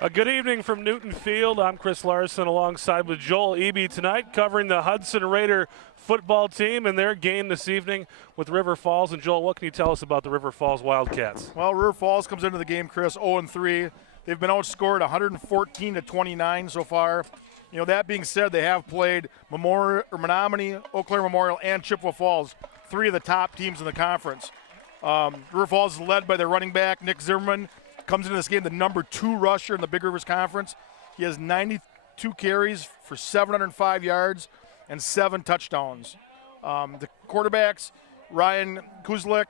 A good evening from Newton Field. I'm Chris Larson alongside with Joel Eby tonight, covering the Hudson Raider football team and their game this evening with River Falls. And Joel, what can you tell us about the River Falls Wildcats? Well, River Falls comes into the game, Chris, 0-3. They've been outscored 114-29 so far. You know, that being said, they have played Menominee, Eau Claire Memorial, and Chippewa Falls, three of the top teams in the conference. River Falls is led by their running back, Nick Zimmerman. Comes into this game the number 2 rusher in the Big Rivers Conference. He has 92 carries for 705 yards and 7 touchdowns. The quarterbacks, Ryan Kuzlik,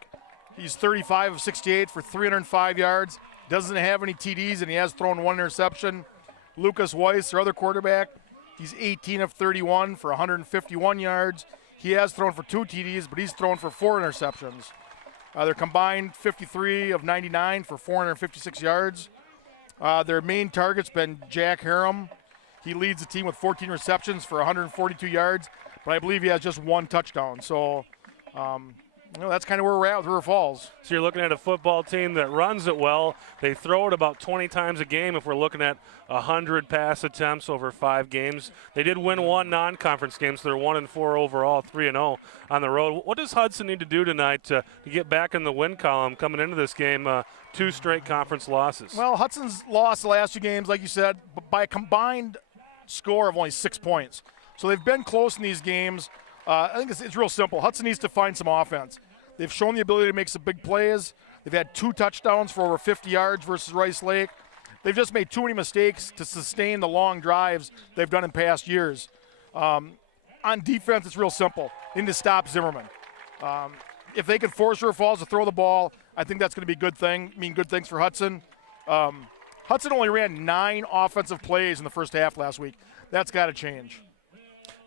he's 35 of 68 for 305 yards. Doesn't have any TDs, and he has thrown 1 interception. Lucas Weiss, their other quarterback, he's 18 of 31 for 151 yards. He has thrown for 2 TDs, but he's thrown for 4 interceptions. They're combined 53 of 99 for 456 yards. Their main target's been Jack Harum. He leads the team with 14 receptions for 142 yards, but I believe he has just 1 touchdown. So, that's kind of where we're at with River Falls. So you're looking at a football team that runs it well. They throw it about 20 times a game if we're looking at 100 pass attempts over 5 games. They did win 1 non-conference game, so they're 1-4 overall, 3-0 on the road. What does Hudson need to do tonight to get back in the win column coming into this game, 2 straight conference losses? Well, Hudson's lost the last 2 games, like you said, by a combined score of only 6 points. So they've been close in these games. I think it's real simple. Hudson needs to find some offense. They've shown the ability to make some big plays. They've had 2 touchdowns for over 50 yards versus Rice Lake. They've just made too many mistakes to sustain the long drives they've done in past years. On defense, it's real simple. They need to stop Zimmerman. If they can force River Falls to throw the ball, I think that's going to be good things for Hudson. Hudson only ran 9 offensive plays in the first half last week. That's got to change.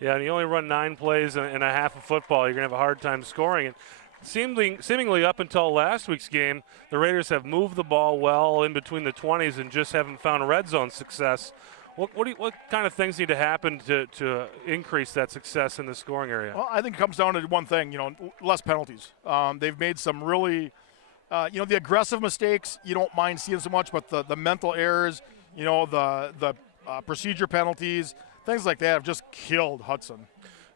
Yeah, and you only run 9 plays in a half of football. You're going to have a hard time scoring. And seemingly up until last week's game, the Raiders have moved the ball well in between the 20s and just haven't found red zone success. What kind of things need to happen to increase that success in the scoring area? Well, I think it comes down to one thing, less penalties. They've made some really, the aggressive mistakes you don't mind seeing so much, but the mental errors, the procedure penalties, things like that have just killed Hudson.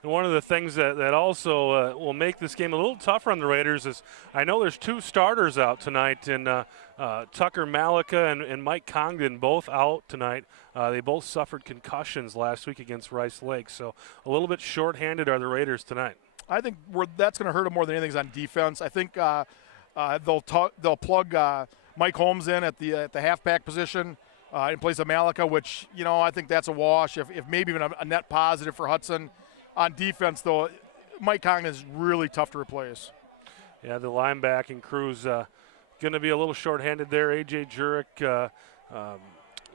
And one of the things that also will make this game a little tougher on the Raiders is I know there's 2 starters out tonight, and Tucker Malika and Mike Congdon both out tonight. They both suffered concussions last week against Rice Lake, so a little bit shorthanded are the Raiders tonight. I think that's going to hurt them more than anything is on defense. I think they'll plug Mike Holmes in at the halfback position in place of Malika, which I think that's a wash. If maybe even a net positive for Hudson. On defense, though, Mike Congdon is really tough to replace. Yeah, the linebacking crew's going to be a little shorthanded there. A.J. Jurek,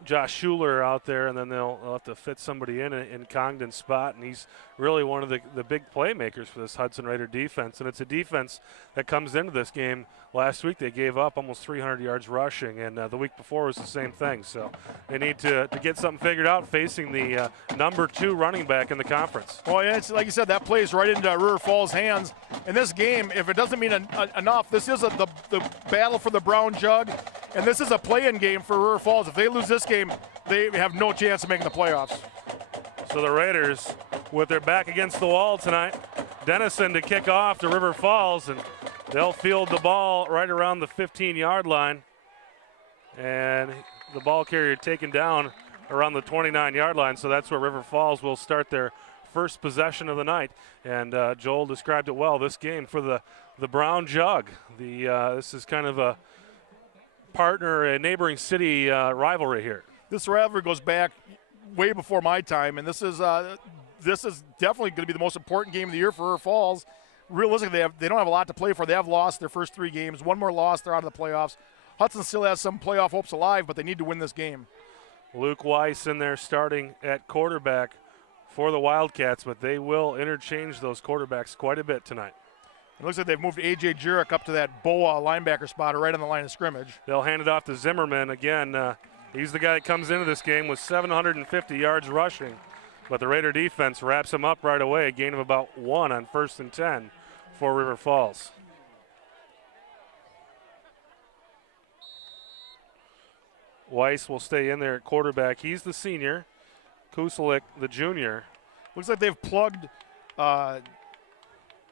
Josh Schuler out there, and then they'll have to fit somebody in Congdon's spot, and he's really one of the big playmakers for this Hudson Raider defense. And it's a defense that comes into this game. Last week they gave up almost 300 yards rushing, and the week before was the same thing. So they need to get something figured out facing the number 2 running back in the conference. Well, yeah, it's like you said, that plays right into River Falls' hands. In this game, if it doesn't mean enough, this is the battle for the brown jug, and this is a play-in game for River Falls. If they lose this game, they have no chance of making the playoffs. So the Raiders, with their back against the wall tonight, Dennison to kick off to River Falls, and they'll field the ball right around the 15-yard line. And the ball carrier taken down around the 29-yard line, so that's where River Falls will start their first possession of the night. And Joel described it well, this game for the Brown Jug. This is kind of a a neighboring city rivalry here. This rivalry goes back way before my time, and this is definitely going to be the most important game of the year for River Falls. Realistically, they don't have a lot to play for. They have lost their first 3 games. 1 more loss, they're out of the playoffs. Hudson still has some playoff hopes alive, but they need to win this game. Luke Weiss in there starting at quarterback for the Wildcats, but they will interchange those quarterbacks quite a bit tonight. It looks like they've moved A.J. Jurek up to that BOA linebacker spot right on the line of scrimmage. They'll hand it off to Zimmerman again. He's the guy that comes into this game with 750 yards rushing, but the Raider defense wraps him up right away, a gain of about 1 on 1st and 10 for River Falls. Weiss will stay in there at quarterback. He's the senior. Kuselik, the junior. Looks like they've plugged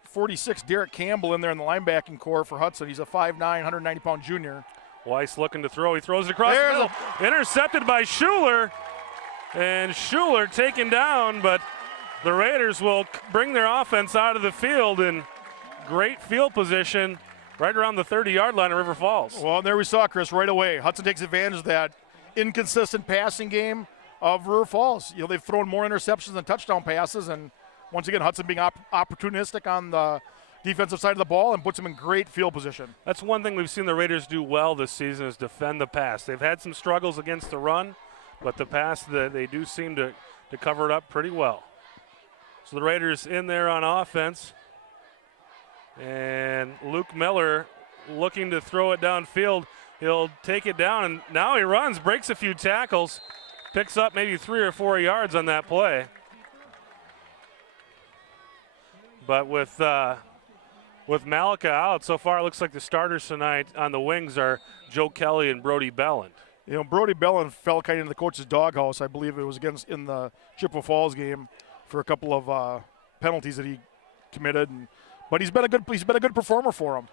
46 Derek Campbell in there in the linebacking core for Hudson. He's a 5'9", 190-pound junior. Weiss looking to throw. He throws it across the middle. Intercepted by Schuler. And Schuler taken down, but the Raiders will bring their offense out of the field in great field position right around the 30-yard line of River Falls. Well, there we saw, Chris, right away. Hudson takes advantage of that inconsistent passing game of River Falls. You know, they've thrown more interceptions than touchdown passes, and once again, Hudson being opportunistic on the defensive side of the ball and puts them in great field position. That's one thing we've seen the Raiders do well this season is defend the pass. They've had some struggles against the run, but the pass, they do seem to cover it up pretty well. So the Raiders in there on offense. And Luke Miller looking to throw it downfield. He'll take it down, and now he runs, breaks a few tackles, picks up maybe 3 or 4 yards on that play. But with Malika out, so far it looks like the starters tonight on the wings are Joe Kelly and Brody Belland. You know, Brody Belland fell kind of into the coach's doghouse. I believe it was in the Chippewa Falls game for a couple of penalties that he committed. But he's been a good performer for him.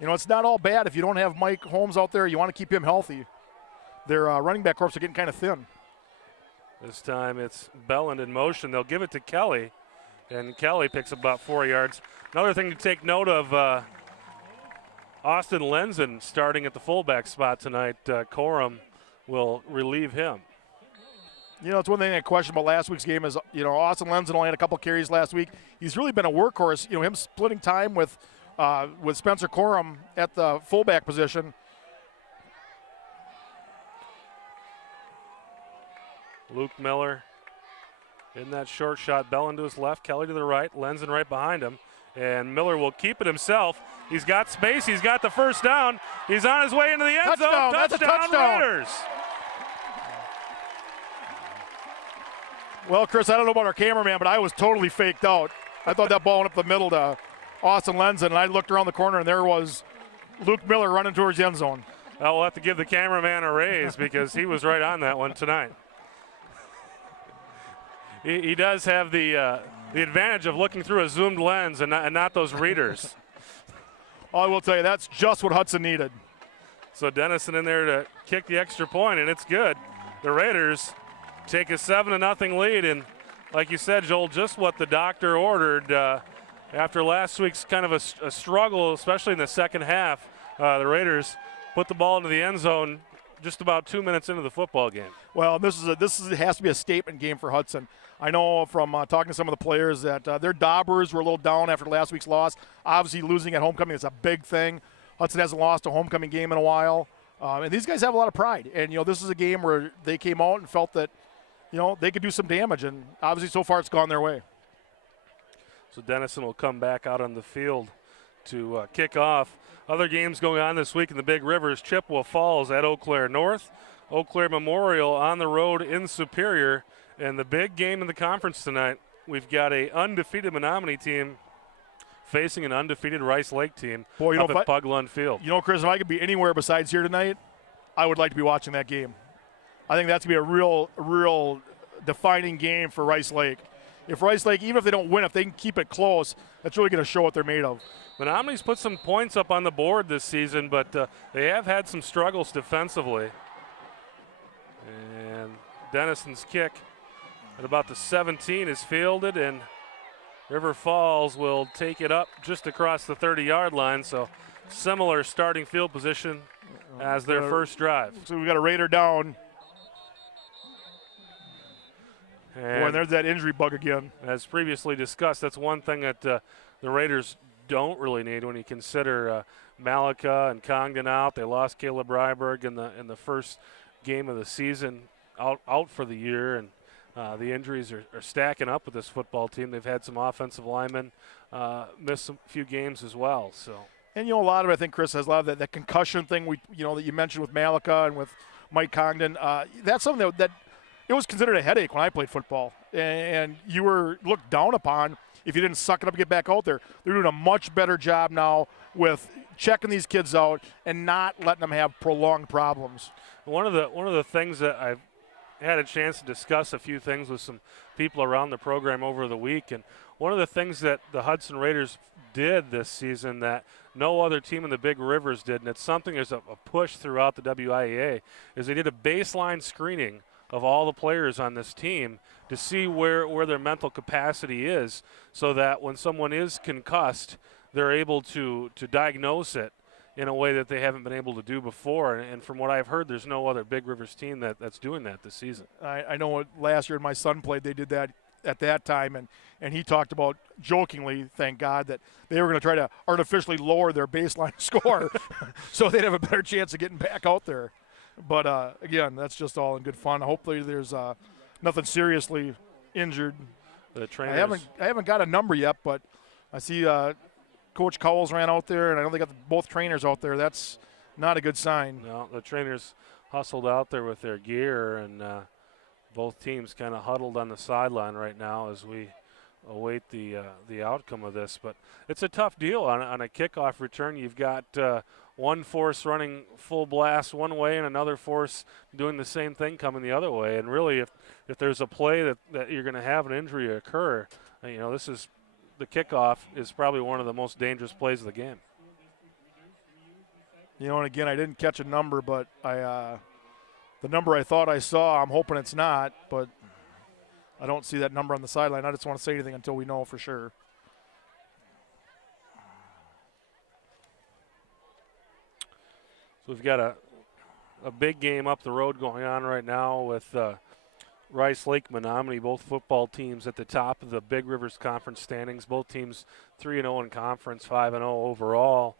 You know, it's not all bad if you don't have Mike Holmes out there. You want to keep him healthy. Their running back corps are getting kind of thin. This time it's Belland in motion. They'll give it to Kelly, and Kelly picks up about 4 yards. Another thing to take note of, Austin Lenzen starting at the fullback spot tonight. Corum will relieve him. You know, it's one thing I question about last week's game is, you know, Austin Lenzen only had a couple carries last week. He's really been a workhorse. You know, him splitting time with Spencer Corum at the fullback position. Luke Miller in that short shot. Belland to his left, Kelly to the right, Lenzen right behind him. And Miller will keep it himself. He's got space. He's got the first down. He's on his way into the end zone. That's a touchdown. Raiders. Well, Chris, I don't know about our cameraman, but I was totally faked out. I thought that ball went up the middle to Austin Lenzen, and I looked around the corner, and there was Luke Miller running towards the end zone. Well, we'll have to give the cameraman a raise because he was right on that one tonight. He does have the advantage of looking through a zoomed lens and not those readers. I will tell you, that's just what Hudson needed. So Dennison in there to kick the extra point, and it's good. The Raiders take a 7-0 lead, and like you said, Joel, just what the doctor ordered after last week's kind of a struggle, especially in the second half. The Raiders put the ball into the end zone just about 2 minutes into the football game. Well, this has to be a statement game for Hudson. I know from talking to some of the players that their Daubers were a little down after last week's loss. Obviously, losing at homecoming is a big thing. Hudson hasn't lost a homecoming game in a while, and these guys have a lot of pride. And you know, this is a game where they came out and felt that, you know, they could do some damage, and obviously so far it's gone their way. So Dennison will come back out on the field to kick off. Other games going on this week in the Big Rivers: Chippewa Falls at Eau Claire North, Eau Claire Memorial on the road in Superior. And the big game in the conference tonight, we've got a undefeated Menominee team facing an undefeated Rice Lake team up at Pug Lund Field. You know, Chris, if I could be anywhere besides here tonight, I would like to be watching that game. I think that's going to be a real defining game for Rice Lake. If Rice Lake, even if they don't win, if they can keep it close, that's really going to show what they're made of. Menominee's put some points up on the board this season, but they have had some struggles defensively. And Dennison's kick at about the 17 is fielded, and River Falls will take it up just across the 30-yard line, so similar starting field position as their first drive. So we've got a Raider down. And there's that injury bug again. As previously discussed, that's one thing that the Raiders don't really need when you consider Malika and Congdon out. They lost Caleb Ryberg in the first game of the season, out for the year, and the injuries are stacking up with this football team. They've had some offensive linemen miss a few games as well. So, and you know, a lot of it, I think Chris has a lot of that concussion thing that you mentioned with Malika and with Mike Congdon. That's something that it was considered a headache when I played football, and you were looked down upon if you didn't suck it up and get back out there. They're doing a much better job now with checking these kids out and not letting them have prolonged problems. One of the things that I've had a chance to discuss a few things with some people around the program over the week, and one of the things that the Hudson Raiders did this season that no other team in the Big Rivers did, and it's something there's a push throughout the WIAA, is they did a baseline screening of all the players on this team to see where their mental capacity is, so that when someone is concussed, they're able to diagnose it in a way that they haven't been able to do before. And from what I've heard, there's no other Big Rivers team that's doing that this season. I know last year my son played, they did that at that time, and he talked about jokingly, thank God, that they were going to try to artificially lower their baseline score so they'd have a better chance of getting back out there. But, again, that's just all in good fun. Hopefully there's nothing seriously injured. The trainers. I haven't got a number yet, but I see Coach Cowles ran out there, and I know they got both trainers out there. That's not a good sign. No, the trainers hustled out there with their gear, and both teams kind of huddled on the sideline right now as we await the outcome of this. But it's a tough deal on a kickoff return. You've got one force running full blast one way and another force doing the same thing coming the other way. And really, if there's a play that you're going to have an injury occur, this is the kickoff is probably one of the most dangerous plays of the game. And again, I didn't catch a number, but the number I thought I saw, I'm hoping it's not, but I don't see that number on the sideline. I just want to say anything until we know for sure. So we've got a big game up the road going on right now with Rice Lake Menominee, both football teams at the top of the Big Rivers Conference standings. Both teams 3-0 in conference, 5-0 overall.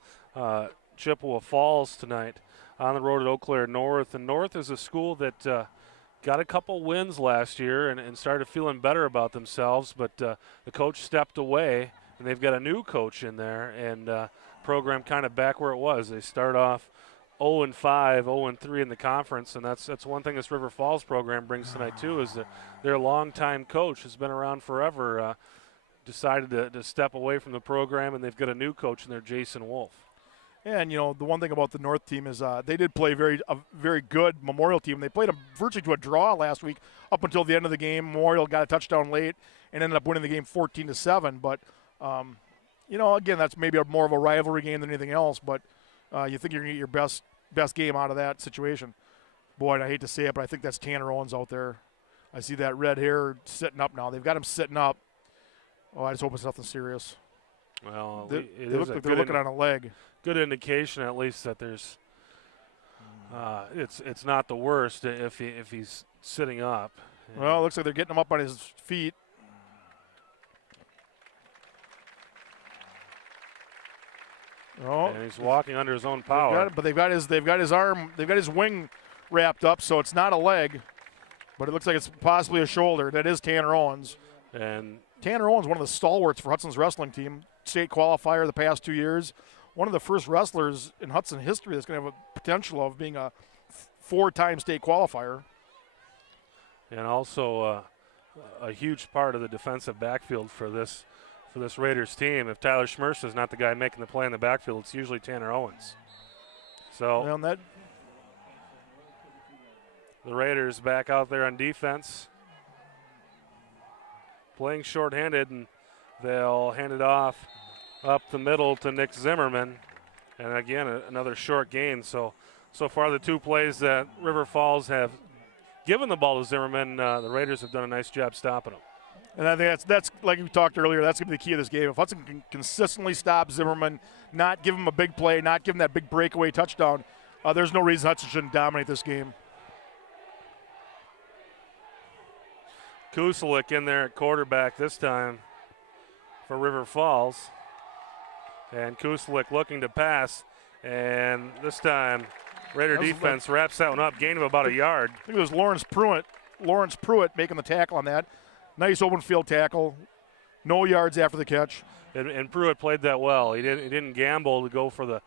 Chippewa Falls tonight on the road at Eau Claire North. And North is a school that got a couple wins last year and started feeling better about themselves, but the coach stepped away, and they've got a new coach in there, and program kind of back where it was. They start off 0-5, 0-3 in the conference, and that's one thing this River Falls program brings tonight too, is that their longtime coach has been around forever, decided to step away from the program, and they've got a new coach in there, Jason Wolf. And, the one thing about the North team is they did play a very good Memorial team. They played them virtually to a draw last week up until the end of the game. Memorial got a touchdown late and ended up winning the game 14-7. But, again, that's maybe more of a rivalry game than anything else. But you think you're going to get your best game out of that situation. Boy, and I hate to say it, but I think that's Tanner Owens out there. I see that red hair sitting up now. They've got him sitting up. Oh, I just hope it's nothing serious. Well, they look like they're looking on a leg. Good indication, at least, that there's it's not the worst if he's sitting up. Well, it looks like they're getting him up on his feet. Oh, and he's walking under his own power. They've got his arm, they've got his wing wrapped up, so it's not a leg, but it looks like it's possibly a shoulder. That is Tanner Owens. And Tanner Owens, one of the stalwarts for Hudson's wrestling team, state qualifier the past 2 years. One of the first wrestlers in Hudson history that's going to have a potential of being a 4-time state qualifier. And also a huge part of the defensive backfield for this Raiders team. If Tyler Schmerz is not the guy making the play in the backfield, it's usually Tanner Owens. So the Raiders back out there on defense, playing shorthanded, and they'll hand it off up the middle to Nick Zimmerman. And again, another short gain. So far the two plays that River Falls have given the ball to Zimmerman, the Raiders have done a nice job stopping him. And I think that's like we talked earlier, that's going to be the key of this game. If Hudson can consistently stop Zimmerman, not give him a big play, not give him that big breakaway touchdown, there's no reason Hudson shouldn't dominate this game. Kusalik in there at quarterback this time for River Falls. And Kusalik looking to pass, and this time Raider defense wraps that one up, gain of about a yard. I think it was Lawrence Pruitt making the tackle on that. Nice open field tackle, no yards after the catch. And Pruitt played that well. He didn't gamble to go for the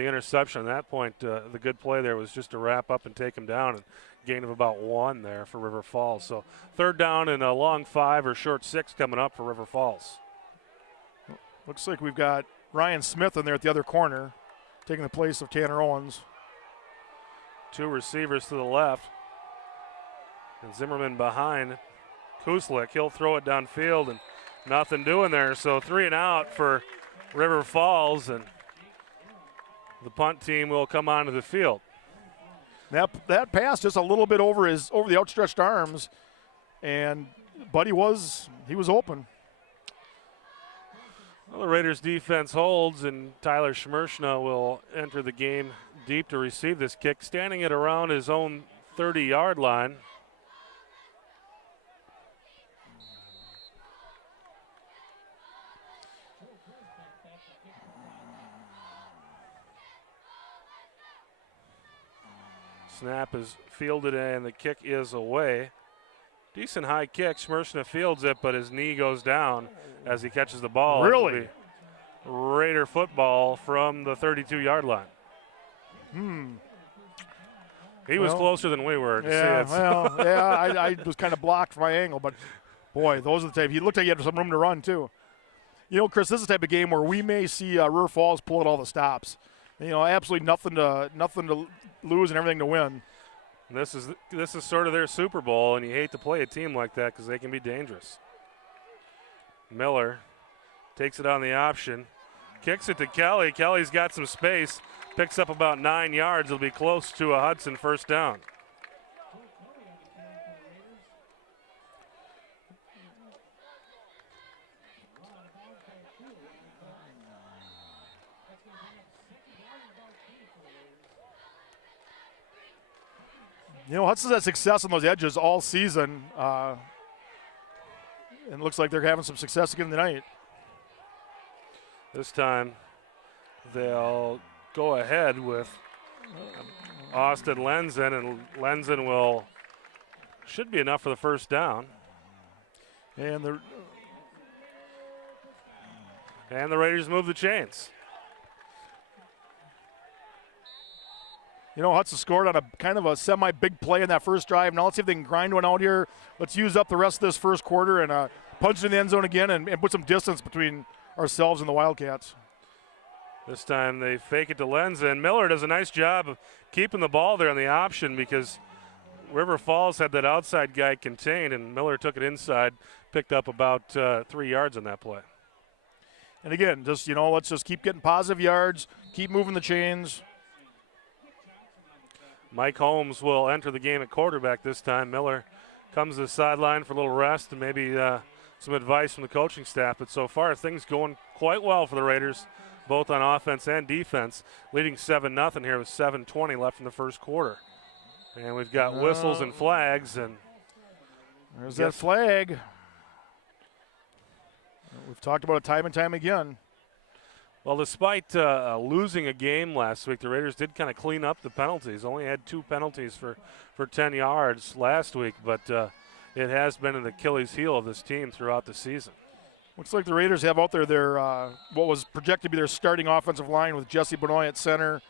interception. At that point, the good play there was just to wrap up and take him down, and gain of about 1 there for River Falls. So third down and a long 5 or short 6 coming up for River Falls. Looks like we've got Ryan Smith in there at the other corner, taking the place of Tanner Owens. 2 receivers to the left. And Zimmerman behind Kuslik. He'll throw it downfield and nothing doing there. So 3 and out for River Falls, and the punt team will come onto the field. That pass just a little bit over the outstretched arms, but he was open. Well, the Raiders defense holds, and Tyler Schmershna will enter the game deep to receive this kick, standing at around his own 30-yard line. Snap is fielded and the kick is away. Decent high kick. Schmershna fields it, but his knee goes down as he catches the ball. Really? Raider football from the 32-yard line. He was closer than we were to see it. I was kind of blocked from my angle, but boy, those are the type. He looked like he had some room to run too. You know, Chris, this is the type of game where we may see River Falls pull out all the stops. You know, absolutely nothing to lose and everything to win. This is sort of their Super Bowl, and you hate to play a team like that because they can be dangerous. Miller takes it on the option, kicks it to Kelly. Kelly's got some space, picks up about 9 yards. It'll be close to a Hudson first down. You know, Hudson's had success on those edges all season, and it looks like they're having some success again tonight. This time they'll go ahead with Austin Lenzen, and Lenzen should be enough for the first down. And the Raiders move the chains. You know, Hudson scored on a kind of a semi-big play in that first drive. Now let's see if they can grind one out here. Let's use up the rest of this first quarter and punch it in the end zone again and put some distance between ourselves and the Wildcats. This time they fake it to Lenzen. Miller does a nice job of keeping the ball there on the option because River Falls had that outside guy contained, and Miller took it inside, picked up about 3 yards on that play. And again, let's just keep getting positive yards, keep moving the chains. Mike Holmes will enter the game at quarterback this time. Miller comes to the sideline for a little rest and maybe some advice from the coaching staff. But so far, things going quite well for the Raiders, both on offense and defense, leading 7-0 here with 7:20 left in the first quarter. And we've got whistles and flags. And there's that flag. We've talked about it time and time again. Well, despite losing a game last week, the Raiders did kind of clean up the penalties. Only had 2 penalties for 10 yards last week, but it has been an Achilles heel of this team throughout the season. Looks like the Raiders have out there their what was projected to be their starting offensive line with Jesse Benoit at center,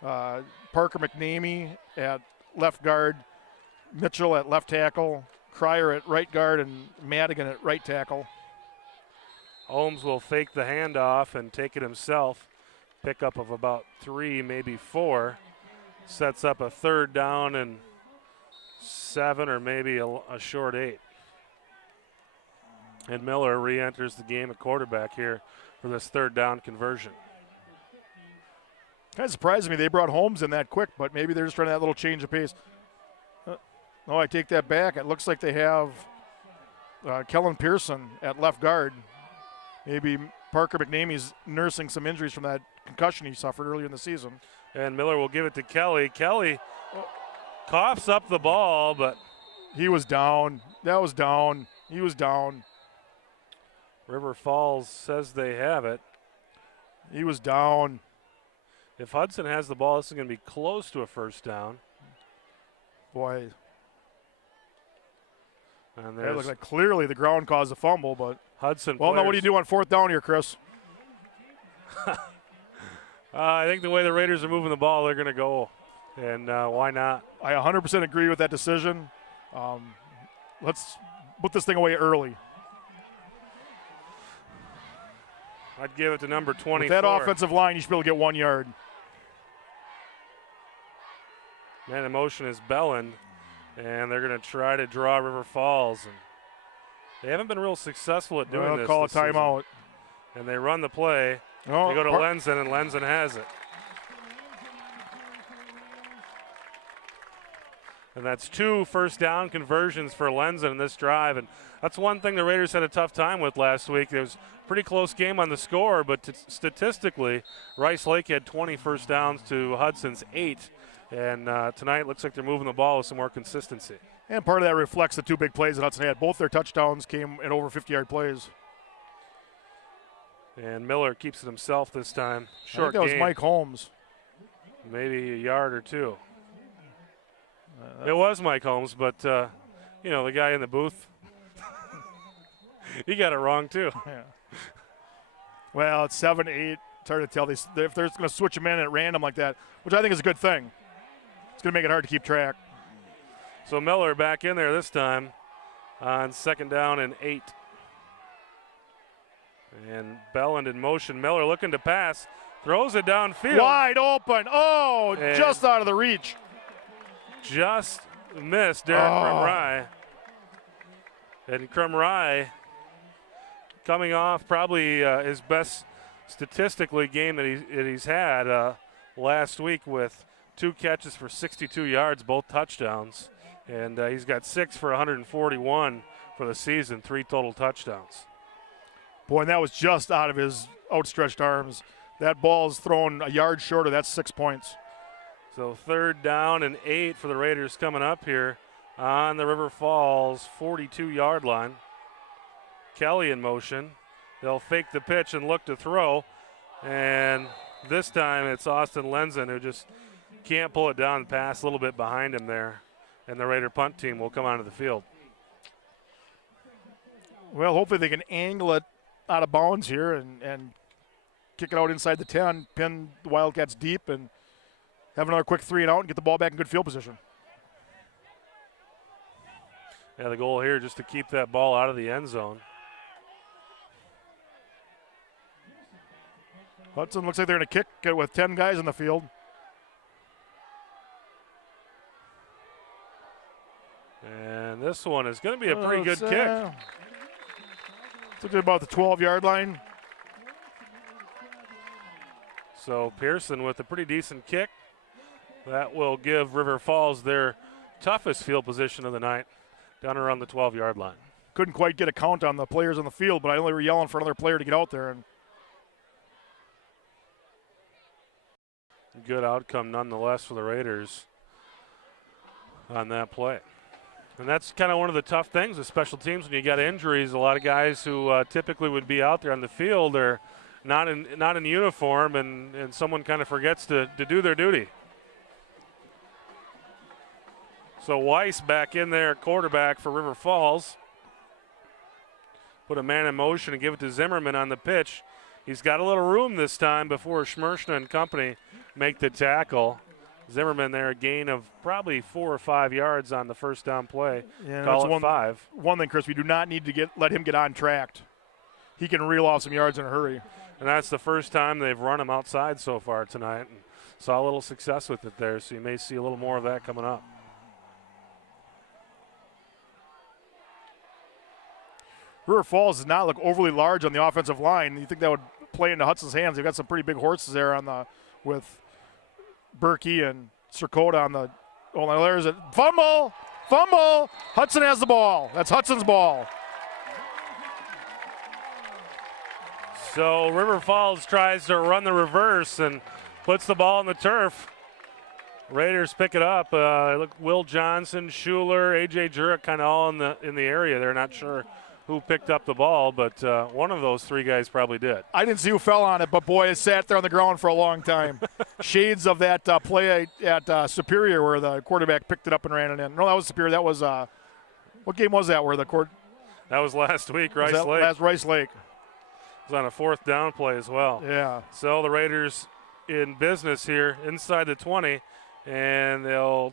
Parker McNamee at left guard, Mitchell at left tackle, Cryer at right guard, and Madigan at right tackle. Holmes will fake the handoff and take it himself. Pickup of about 3, maybe 4. Sets up a 3rd down and 7 or maybe a short 8. And Miller re-enters the game at quarterback here for this 3rd down conversion. Kind of surprised me they brought Holmes in that quick, but maybe they're just trying that little change of pace. No, I take that back. It looks like they have Kellen Pearson at left guard. Maybe Parker McNamie's nursing some injuries from that concussion he suffered earlier in the season. And Miller will give it to Kelly. Kelly coughs up the ball, but he was down. That was down. He was down. River Falls says they have it. He was down. If Hudson has the ball, this is going to be close to a first down. Boy. And it looks like clearly the ground caused a fumble, but Hudson. Well, now what do you do on 4th down here, Chris? I think the way the Raiders are moving the ball, they're going to go, and why not? I 100% agree with that decision. Let's put this thing away early. I'd give it to number 24. With that offensive line, you should be able to get 1 yard. Man in motion is Belland, and they're going to try to draw River Falls. And they haven't been real successful at doing this. Call a timeout. And they run the play. Oh, they go to Lenzen, and Lenzen has it. And that's 2 first down conversions for Lenzen in this drive. And that's one thing the Raiders had a tough time with last week. It was a pretty close game on the score, but statistically, Rice Lake had 20 first downs to Hudson's 8. And tonight it looks like they're moving the ball with some more consistency. And part of that reflects the 2 big plays that Hudson had. Both their touchdowns came in over 50-yard plays. And Miller keeps it himself this time. Short game. That was Mike Holmes. Maybe a yard or 2. It was Mike Holmes, but, the guy in the booth, he got it wrong too. Yeah. Well, it's 7-8. It's hard to tell. If they're going to switch them in at random like that, which I think is a good thing. It's going to make it hard to keep track. So Miller back in there this time on 2nd down and 8. And Belland in motion. Miller looking to pass. Throws it downfield. Wide open. Oh, just out of the reach. Just missed Derek Krumrie. And Krumrie coming off probably his best statistically game that he's had last week with 2 catches for 62 yards, both touchdowns. And he's got 6 for 141 for the season, 3 total touchdowns. Boy, and that was just out of his outstretched arms. That ball's thrown a yard shorter. That's 6 points. So 3rd down and 8 for the Raiders coming up here on the River Falls 42-yard line. Kelly in motion. They'll fake the pitch and look to throw. And this time it's Austin Lenzen who just can't pull it down and pass a little bit behind him there. And the Raider punt team will come onto the field. Well, hopefully they can angle it out of bounds here and kick it out inside the 10, pin the Wildcats deep, and have another quick 3 and out and get the ball back in good field position. Yeah, the goal here just to keep that ball out of the end zone. Hudson looks like they're going to kick it with 10 guys in the field. And this one is going to be a pretty good kick. It's looking about the 12-yard line. So Pearson with a pretty decent kick. That will give River Falls their toughest field position of the night, down around the 12-yard line. Couldn't quite get a count on the players on the field, but I only were yelling for another player to get out there. And good outcome nonetheless for the Raiders on that play. And that's kind of one of the tough things with special teams when you got injuries. A lot of guys who typically would be out there on the field are not in uniform, and someone kind of forgets to do their duty. So Weiss back in there, quarterback for River Falls. Put a man in motion and give it to Zimmerman on the pitch. He's got a little room this time before Schmershna and company make the tackle. Zimmerman there, a gain of probably 4 or 5 yards on the first down play. Yeah, Call it 5. One thing, Chris, we do not need to let him get on track. He can reel off some yards in a hurry. And that's the first time they've run him outside so far tonight. And saw a little success with it there, so you may see a little more of that coming up. River Falls does not look overly large on the offensive line. You think that would play into Hudson's hands. They've got some pretty big horses there with Berkey and Serkota on the. Oh, now there's a fumble. Hudson has the ball. That's Hudson's ball. So River Falls tries to run the reverse and puts the ball on the turf. Raiders pick it up. Look, Will Johnson, Schuler, A.J. Jurek kind of all in the area. They're not sure who picked up the ball, but one of those 3 guys probably did. I didn't see who fell on it, but boy, it sat there on the ground for a long time. Shades of that play at Superior where the quarterback picked it up and ran it in. No, that was Superior. That was what game was that where the court? That was last week, Rice Lake. Last Rice Lake. It was on a 4th down play as well. Yeah. So the Raiders in business here inside the 20, and they'll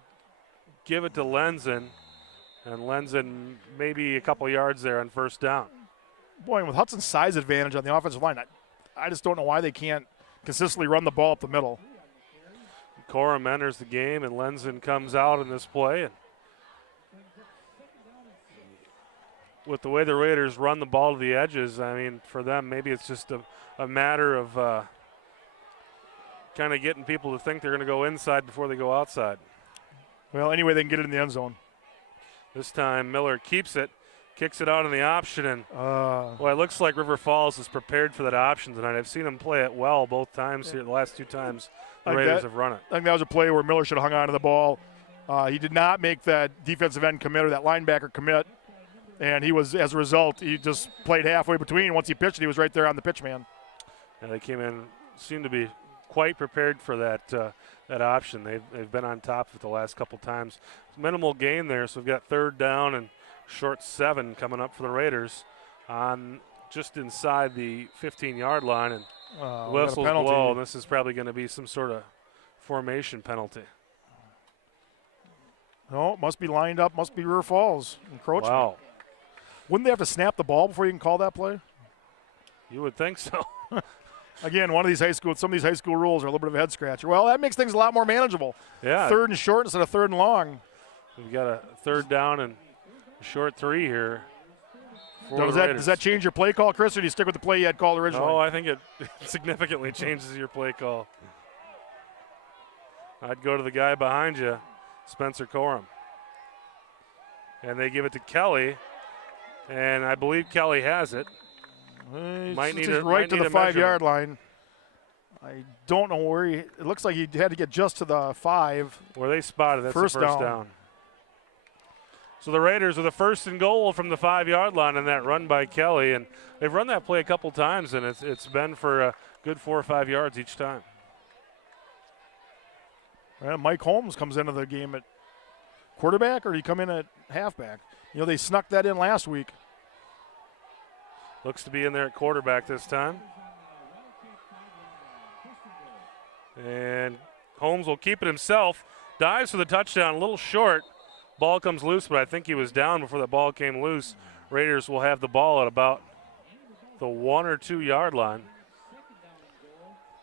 give it to Lenzen. And Lenzen maybe a couple yards there on first down. Boy, with Hudson's size advantage on the offensive line, I just don't know why they can't consistently run the ball up the middle. Corum enters the game, and Lenzen comes out in this play. And with the way the Raiders run the ball to the edges, I mean, for them, maybe it's just a matter of kind of getting people to think they're going to go inside before they go outside. Well, anyway, they can get it in the end zone. This time, Miller keeps it, kicks it out on the option, and well, it looks like River Falls is prepared for that option tonight. I've seen them play it well both times here, the last 2 times the Raiders have run it. I think that was a play where Miller should have hung on to the ball. He did not make that defensive end commit or that linebacker commit, and he was, as a result, he just played halfway between. Once he pitched it, he was right there on the pitch man. And they came in, seemed to be quite prepared for that option. They've been on top of it the last couple times. Minimal gain there, so we've got 3rd down and short 7 coming up for the Raiders on just inside the 15-yard line, and whistles blow. And this is probably going to be some sort of formation penalty. No, it must be lined up, must be River Falls encroachment. Wow. Wouldn't they have to snap the ball before you can call that play? You would think so. Again, some of these high school rules are a little bit of a head scratcher. Well, that makes things a lot more manageable. Yeah. 3rd and short instead of 3rd and long. We've got a 3rd down and a short 3 here. Does that change your play call, Chris, or do you stick with the play you had called originally? Oh, I think it significantly changes your play call. I'd go to the guy behind you, Spencer Corum. And they give it to Kelly, and I believe Kelly has it. Might need it right to the 5-yard line. I don't know where it looks like he had to get just to the 5. Where they spotted, that's the first down. So the Raiders are the 1st and goal from the 5-yard line on that run by Kelly, and they've run that play a couple times, and it's been for a good 4 or 5 yards each time. Well, Mike Holmes comes into the game at quarterback, or did he come in at halfback? You know, they snuck that in last week. Looks to be in there at quarterback this time. And Holmes will keep it himself. Dives for the touchdown, a little short. Ball comes loose, but I think he was down before the ball came loose. Raiders will have the ball at about the 1 or 2 yard line.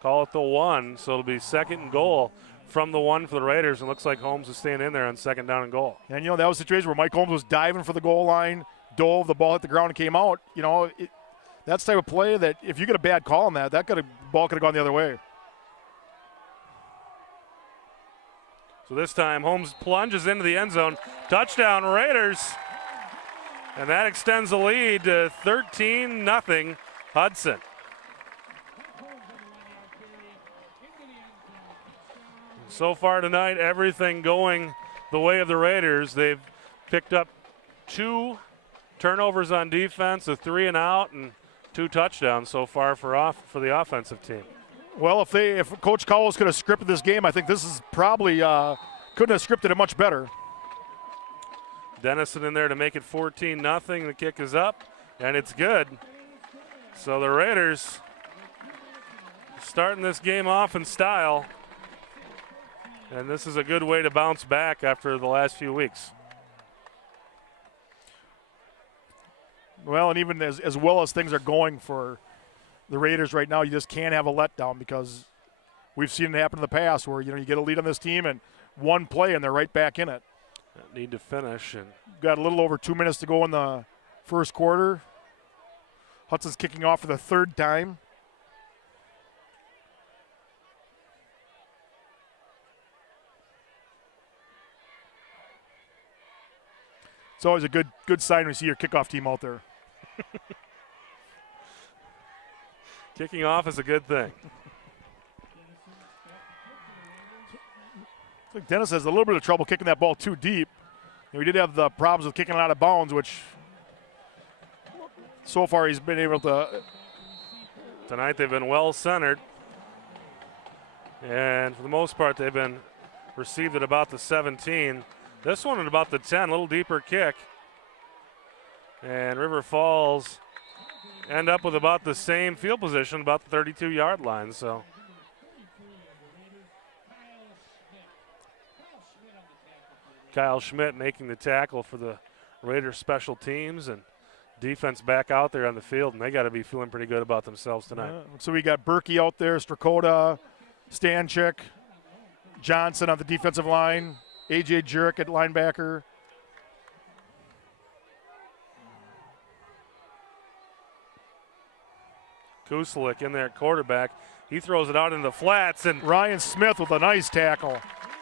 Call it the 1, so it'll be 2nd and goal from the 1 for the Raiders. It looks like Holmes is staying in there on 2nd down and goal. And, you know, that was a situation where Mike Holmes was diving for the goal line, dove, the ball hit the ground and came out. You know, that's the type of play that if you get a bad call on that ball could have gone the other way. So this time Holmes plunges into the end zone. Touchdown Raiders. And that extends the lead to 13-0 Hudson. So far tonight, everything going the way of the Raiders. They've picked up 2 turnovers on defense, a 3 and out, and 2 touchdowns so far for the offensive team. Well, if Coach Cowles could have scripted this game, I think this is probably couldn't have scripted it much better. Dennison in there to make it 14-0. The kick is up, and it's good. So the Raiders starting this game off in style, and this is a good way to bounce back after the last few weeks. Well, and even as well as things are going for the Raiders right now, you just can't have a letdown, because we've seen it happen in the past where, you know, you get a lead on this team and one play and they're right back in it. Need to finish. And got a little over 2 minutes to go in the first quarter. Hudson's kicking off for the 3rd time. It's always a good sign when you see your kickoff team out there. Kicking off is a good thing. I think Dennis has a little bit of trouble kicking that ball too deep. And we did have the problems with kicking it out of bounds, which so far he's been able to. Tonight they've been well centered. And for the most part, they've been received at about the 17. This one at about the 10, a little deeper kick. And River Falls end up with about the same field position, about the 32-yard line. So Kyle Schmidt making the tackle for the Raiders special teams, and defense back out there on the field, and they got to be feeling pretty good about themselves tonight. So we got Berkey out there, Strakota, Stanchik, Johnson on the defensive line, A.J. Jurek at linebacker. Kuslik in there at quarterback. He throws it out into the flats, and Ryan Smith with a nice tackle.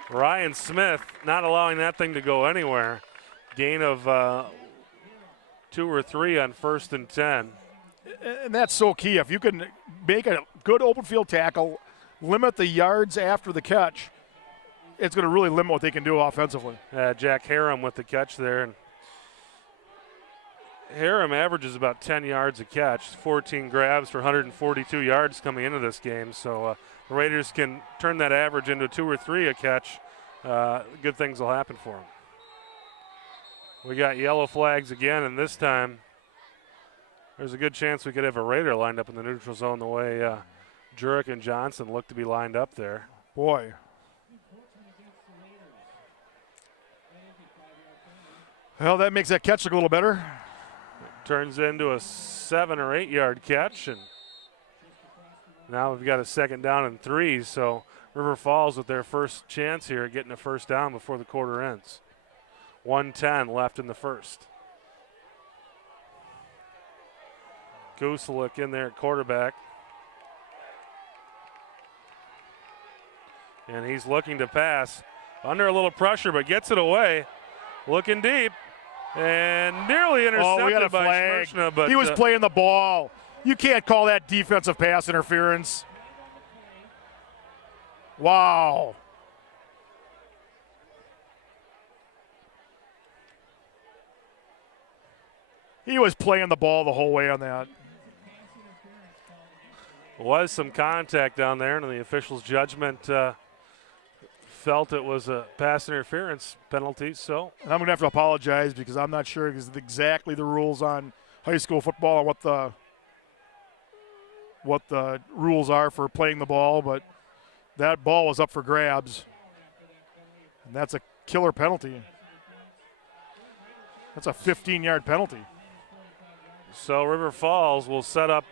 Ryan Smith not allowing that thing to go anywhere. Gain of 2 or 3 on 1st and 10. And that's so key. If you can make a good open field tackle, limit the yards after the catch, it's going to really limit what they can do offensively. Jack Harem with the catch there. And Harem averages about 10 yards a catch, 14 grabs for 142 yards coming into this game. So the Raiders can turn that average into 2 or 3 a catch. Good things will happen for them. We got yellow flags again, and this time there's a good chance we could have a Raider lined up in the neutral zone the way Jurek and Johnson look to be lined up there. Boy. Well, that makes that catch look a little better. Turns into a 7 or 8 yard catch, and now we've got a 2nd down and 3, so River Falls with their first chance here at getting a 1st down before the quarter ends. 1:10 left in the first. Kuslik in there at quarterback. And he's looking to pass. Under a little pressure, but gets it away. Looking deep. And nearly intercepted by Schmershna, but he was playing the ball. You can't call that defensive pass interference. Wow. He was playing the ball the whole way on that. Was some contact down there, and the official's judgment felt it was a pass interference penalty. So, and I'm going to have to apologize because I'm not sure exactly the rules on high school football and what the rules are for playing the ball, but that ball was up for grabs, and that's a killer penalty. That's a 15-yard penalty. So River Falls will set up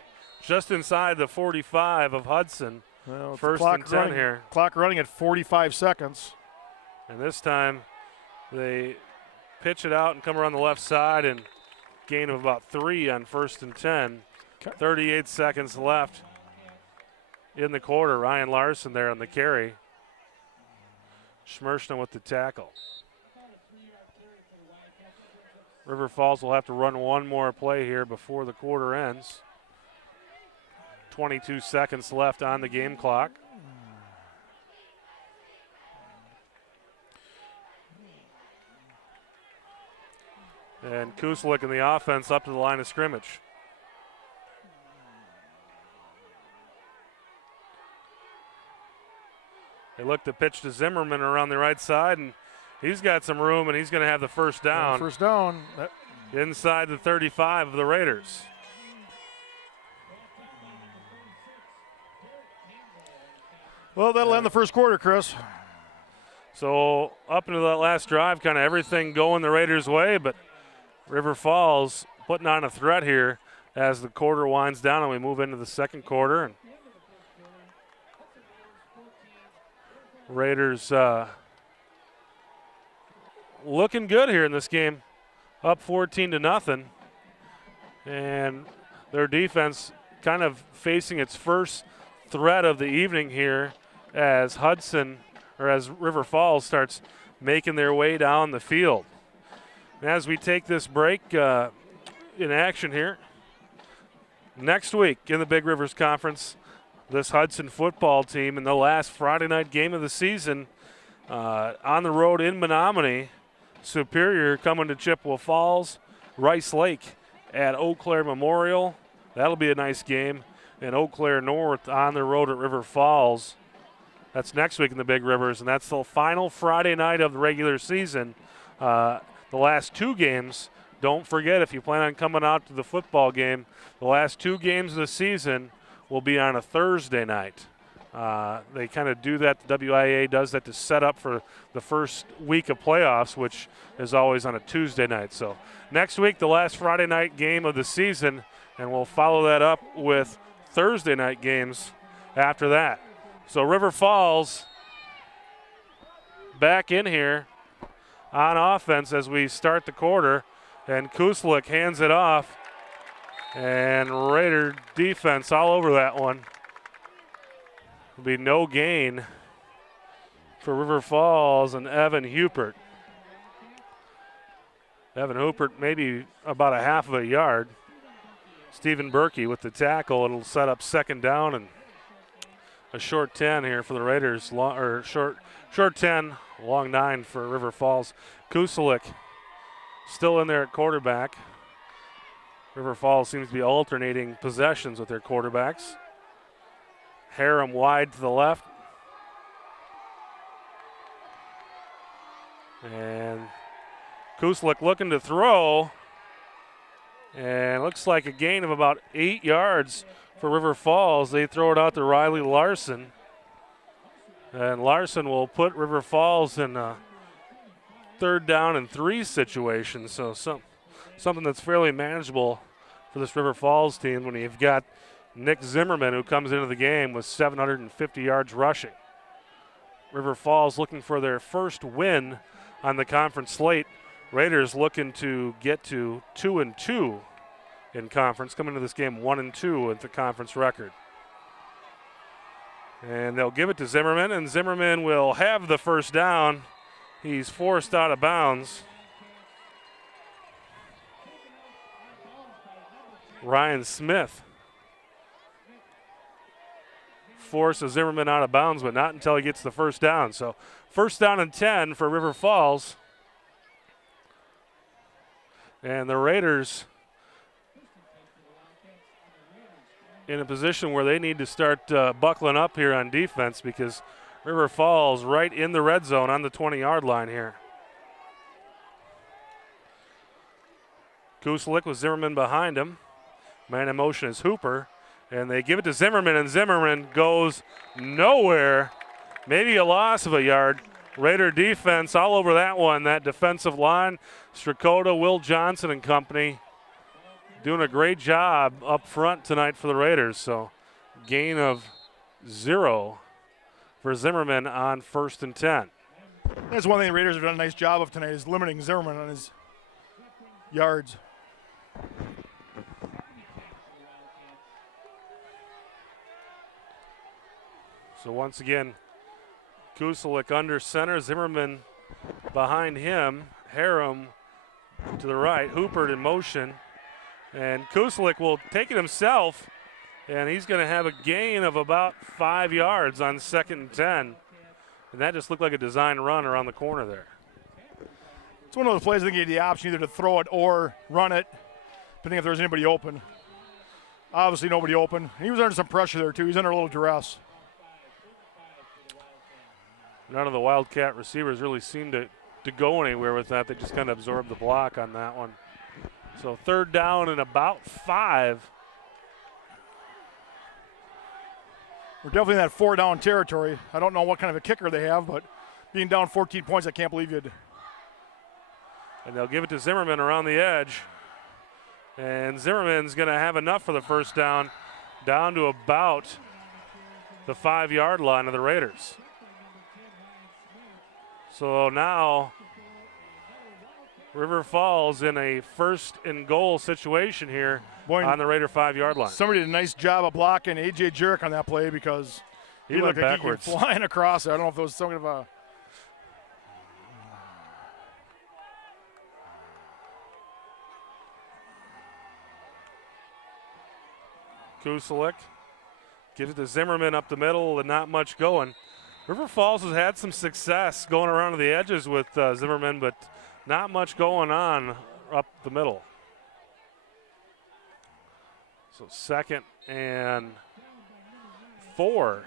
just inside the 45 of Hudson. Well, 1st and 10 here. Clock running at 45 seconds. And this time they pitch it out and come around the left side, and gain of about 3 on 1st and 10. 38 seconds left in the quarter. Ryan Larson there on the carry. Schmershna with the tackle. River Falls will have to run one more play here before the quarter ends. 22 seconds left on the game clock. And Kuslik in the offense up to the line of scrimmage. They look to pitch to Zimmerman around the right side, and he's got some room, and he's going to have the 1st down. First down. Inside the 35 of the Raiders. Well, that'll end the first quarter, Chris. So up into that last drive, kind of everything going the Raiders' way, but River Falls putting on a threat here as the quarter winds down and we move into the second quarter. And Raiders looking good here in this game, up 14-0, and their defense kind of facing its first threat of the evening here as River Falls starts making their way down the field. And as we take this break in action here, next week in the Big Rivers Conference, this Hudson football team in the last Friday night game of the season on the road in Menominee. Superior coming to Chippewa Falls, Rice Lake at Eau Claire Memorial. That'll be a nice game. And Eau Claire North on the road at River Falls. That's next week in the Big Rivers, and that's the final Friday night of the regular season. The last 2 games, don't forget, if you plan on coming out to the football game, the last 2 games of the season will be on a Thursday night. They kind of do that. The WIA does that to set up for the first week of playoffs, which is always on a Tuesday night. So next week, the last Friday night game of the season, and we'll follow that up with Thursday night games after that. So River Falls back in here on offense as we start the quarter, and Kuslik hands it off, and Raider defense all over that one. Will be no gain for River Falls and Evan Hupert. Evan Hupert maybe about a half of a yard. Stephen Berkey with the tackle. It'll set up second down and a short 10 here for the Raiders. Short 10, long 9 for River Falls. Kusalik still in there at quarterback. River Falls seems to be alternating possessions with their quarterbacks. Harem wide to the left. And Kuslik looking to throw. And looks like a gain of about 8 yards for River Falls. They throw it out to Riley Larson. And Larson will put River Falls in a 3rd down and 3 situation. So something that's fairly manageable for this River Falls team when you've got Nick Zimmerman, who comes into the game with 750 yards rushing. River Falls looking for their first win on the conference slate. Raiders looking to get to 2-2 in conference, coming into this game 1-2 at the conference record. And they'll give it to Zimmerman, and Zimmerman will have the first down. He's forced out of bounds. Ryan Smith forces Zimmerman out of bounds, but not until he gets the first down. So first down and 10 for River Falls. And the Raiders in a position where they need to start buckling up here on defense, because River Falls right in the red zone on the 20-yard line here. Kuslik with Zimmerman behind him. Man in motion is Hooper. And they give it to Zimmerman, and Zimmerman goes nowhere. Maybe a loss of a yard. Raider defense all over that one. That defensive line, Strakota, Will Johnson and company, doing a great job up front tonight for the Raiders. So gain of 0 for Zimmerman on 1st and 10. That's one thing the Raiders have done a nice job of tonight, is limiting Zimmerman on his yards. So once again, Kusalik under center, Zimmerman behind him, Harem to the right, Hooper in motion, and Kusalik will take it himself, and he's going to have a gain of about 5 yards on 2nd and 10. And that just looked like a design run around the corner there. It's one of those plays I think you had the option either to throw it or run it, depending if there was anybody open. Obviously nobody open. He was under some pressure there too. He's under a little duress. None of the Wildcat receivers really seemed to go anywhere with that. They just kind of absorbed the block on that one. So 3rd down and about 5. We're definitely in that 4-down territory. I don't know what kind of a kicker they have, but being down 14 points, I can't believe you'd. And they'll give it to Zimmerman around the edge. And Zimmerman's going to have enough for the first down to about the 5-yard line of the Raiders. So now River Falls in a 1st and goal situation here on the Raider 5-yard line. Somebody did a nice job of blocking A.J. Jurek on that play, because he looked like backwards. He flying across there. I don't know if it was something of a. Kusalik gives it to Zimmerman up the middle, and not much going. River Falls has had some success going around to the edges with Zimmerman, but not much going on up the middle. So 2nd and 4.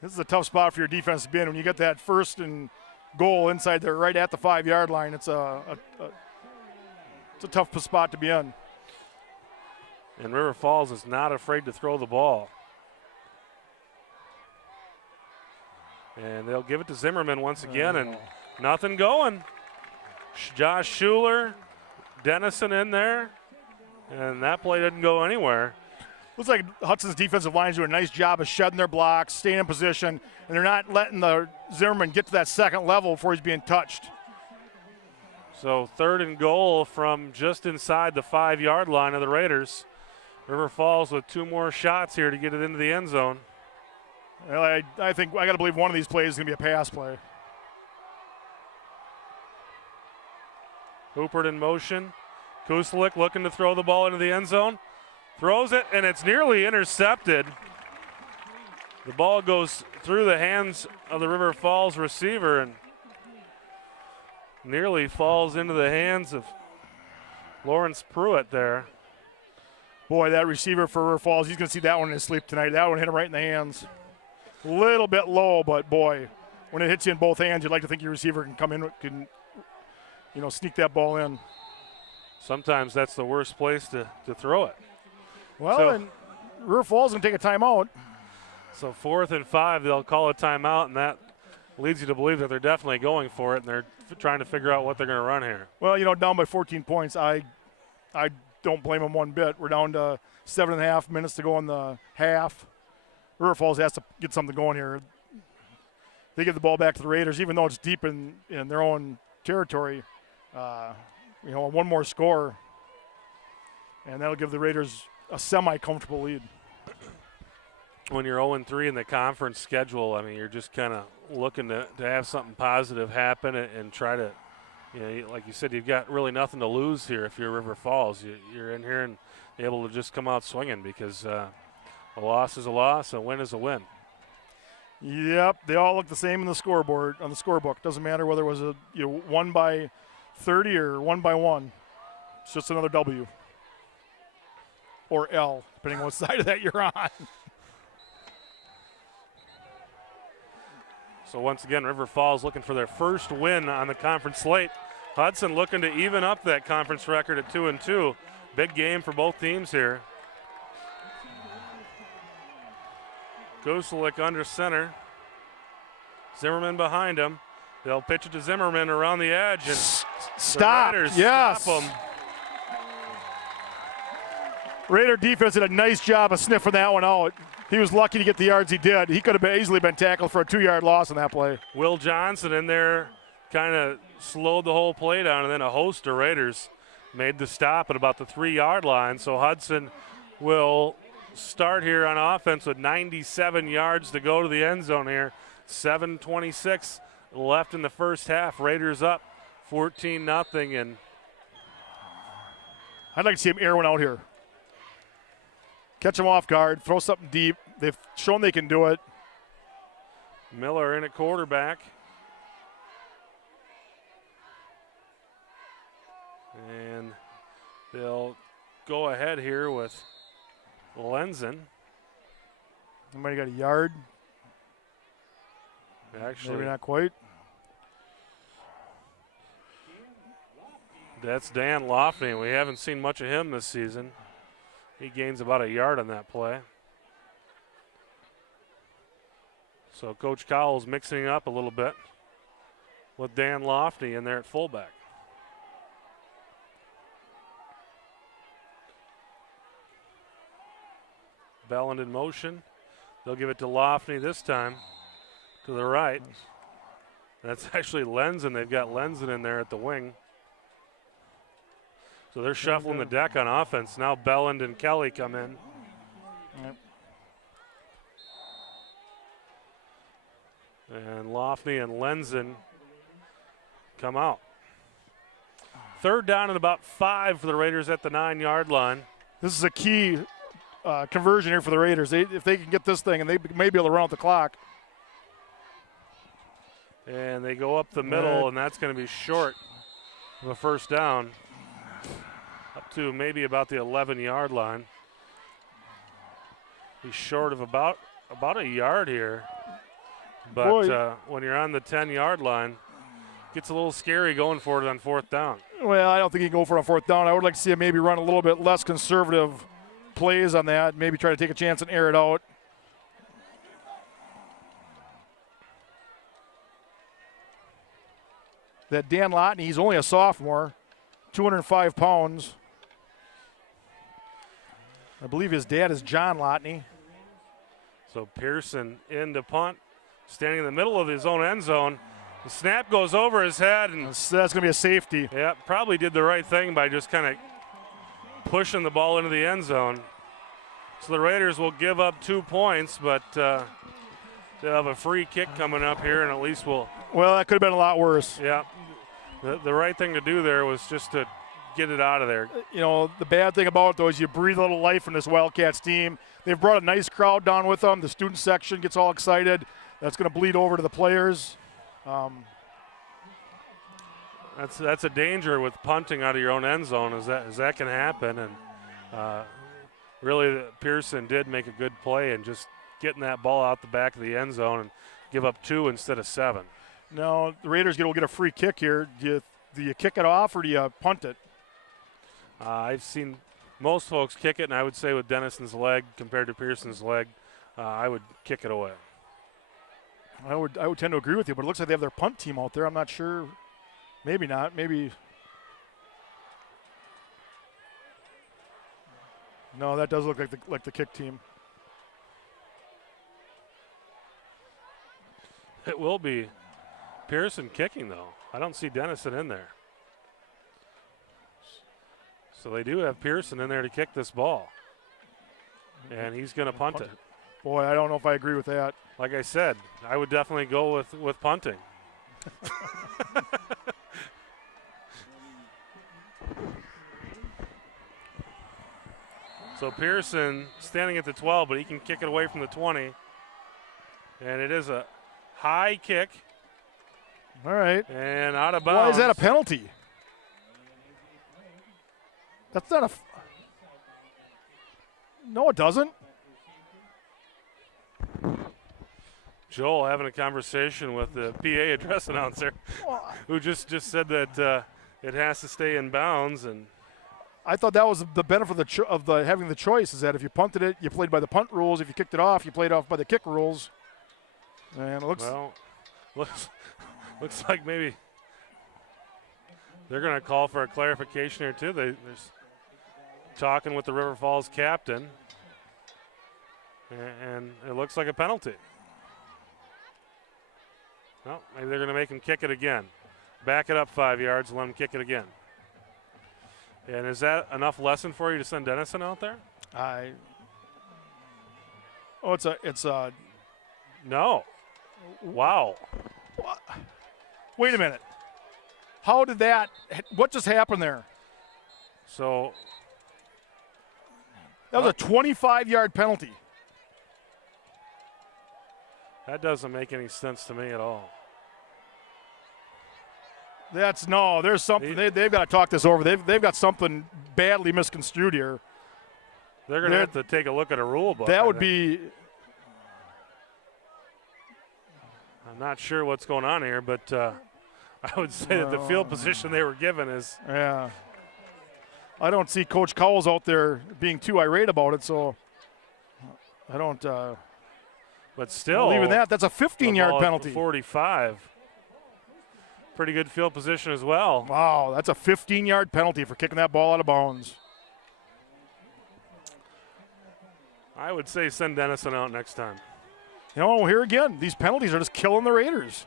This is a tough spot for your defense to be in. When you get that 1st and goal inside there right at the 5-yard line, it's a tough spot to be in. And River Falls is not afraid to throw the ball. And they'll give it to Zimmerman once again, and nothing going. Josh Schuler, Dennison in there, and that play didn't go anywhere. Looks like Hudson's defensive line is doing a nice job of shedding their blocks, staying in position, and they're not letting the Zimmerman get to that second level before he's being touched. So 3rd and goal from just inside the 5-yard line of the Raiders. River Falls with 2 more shots here to get it into the end zone. Well, I think I got to believe one of these plays is going to be a pass play. Hoopert in motion. Kusalik looking to throw the ball into the end zone. Throws it, and it's nearly intercepted. The ball goes through the hands of the River Falls receiver and nearly falls into the hands of Lawrence Pruitt there. Boy, that receiver for River Falls, he's going to see that one in his sleep tonight. That one hit him right in the hands. A little bit low, but boy, when it hits you in both hands, you'd like to think your receiver can come in, can sneak that ball in. Sometimes that's the worst place to throw it. Well, and River Falls going to take a timeout. So 4th and 5, they'll call a timeout, and that leads you to believe that they're definitely going for it, and they're trying to figure out what they're going to run here. Well, down by 14 points, I don't blame them one bit. We're down to 7.5 minutes to go in the half. River Falls has to get something going here. They give the ball back to the Raiders, even though it's deep in their own territory. One more score, and that'll give the Raiders a semi-comfortable lead. When you're 0-3 in the conference schedule, I mean, you're just kind of looking to have something positive happen and try to, like you said, you've got really nothing to lose here if you're River Falls. You're in here and able to just come out swinging because a loss is a loss, a win is a win. Yep, they all look the same in the scoreboard, on the scorebook. Doesn't matter whether it was 1 by 30 or 1 by 1. It's just another W. Or L, depending on what side of that you're on. So once again, River Falls looking for their first win on the conference slate. Hudson looking to even up that conference record at 2-2. Big game for both teams here. Kusalik under center. Zimmerman behind him. They'll pitch it to Zimmerman around the edge. And stop. Yes. Stop him. Raider defense did a nice job of sniffing that one out. He was lucky to get the yards he did. He could have easily been tackled for a 2-yard loss on that play. Will Johnson in there kind of slowed the whole play down, and then a host of Raiders made the stop at about the 3-yard line. So Hudson will start here on offense with 97 yards to go to the end zone here. 7:26 left in the first half. Raiders up 14-0. And I'd like to see him air one out here. Catch them off guard, throw something deep. They've shown they can do it. Miller in at quarterback. And they'll go ahead here with Lenzen. Somebody got a yard? Actually, maybe not quite. That's Dan Lofney. We haven't seen much of him this season. He gains about a yard on that play. So Coach Cowell's mixing it up a little bit with Dan Lofney in there at fullback. Belland in motion. They'll give it to Lofney this time to the right. That's actually Lenzen. They've got Lenzen in there at the wing. So they're shuffling the deck on offense. Now Belland and Kelly come in. Yep. And Lofney and Lenzen come out. 3rd down and about 5 for the Raiders at the 9-yard line. This is a key conversion here for the Raiders. If they can get this thing, and they may be able to run out the clock. And they go up the middle, and that's going to be short of a first down. Up to maybe about the 11-yard line. He's short of about a yard here. But when you're on the 10-yard line, it gets a little scary going for it on 4th down. Well, I don't think he can go for it on 4th down. I would like to see him maybe run a little bit less conservative plays on that, maybe try to take a chance and air it out. that Dan Lotney, he's only a sophomore, 205 pounds. I believe his dad is John Lotney. So Pearson in to punt, standing in the middle of his own end zone. The snap goes over his head, and That's going to be a safety. yeah, probably did the right thing by just kind of pushing the ball into the end zone. So the Raiders will give up 2 points, but they'll have a free kick coming up here, and at least we'll. Well, that could have been a lot worse. Yeah, the right thing to do there was just to get it out of there. You know, the bad thing about it, though, is you breathe a little life in this Wildcats team. They've brought a nice crowd down with them. The student section gets all excited. That's going to bleed over to the players. That's a danger with punting out of your own end zone, is that can happen. And really, Pearson did make a good play and just getting that ball out the back of the end zone and give up 2 instead of 7. No, the Raiders will get a free kick here. Do you kick it off or do you punt it? I've seen most folks kick it, and I would say with Dennison's leg compared to Pearson's leg, I would kick it away. I would tend to agree with you, but it looks like they have their punt team out there. I'm not sure. Maybe not. Maybe. No, that does look like the kick team. It will be Pearson kicking, though. I don't see Dennison in there. So they do have Pearson in there to kick this ball. And he's going to punt it. Boy, I don't know if I agree with that. Like I said, I would definitely go with punting. So Pearson standing at the 12, but he can kick it away from the 20. And it is a high kick. All right. And out of bounds. Why is that a penalty? That's not a. No, it doesn't. Joel having a conversation with the PA address announcer, who just said that it has to stay in bounds. And I thought that was the benefit of having the choice, is that if you punted it, you played by the punt rules. If you kicked it off, you played off by the kick rules. And it looks. Well, looks like maybe they're going to call for a clarification here too. They're talking with the River Falls captain, and it looks like a penalty. Well, maybe they're going to make him kick it again. Back it up 5 yards, let him kick it again. And is that enough lesson for you to send Dennison out there? It's a. No. Wow. What? Wait a minute. How did that? What just happened there? So that was a 25-yard penalty. That doesn't make any sense to me at all. There's something. They've got to talk this over. They've got something badly misconstrued here. They're going to have to take a look at a rule book. That would be. I'm not sure what's going on here, but I would say that the field position they were given is. Yeah. I don't see Coach Cowles out there being too irate about it, so I don't. But still, believe in that. That's a 15-yard penalty. 45. Pretty good field position as well. Wow, that's a 15-yard penalty for kicking that ball out of bounds. I would say send Dennison out next time. You know, here again, these penalties are just killing the Raiders.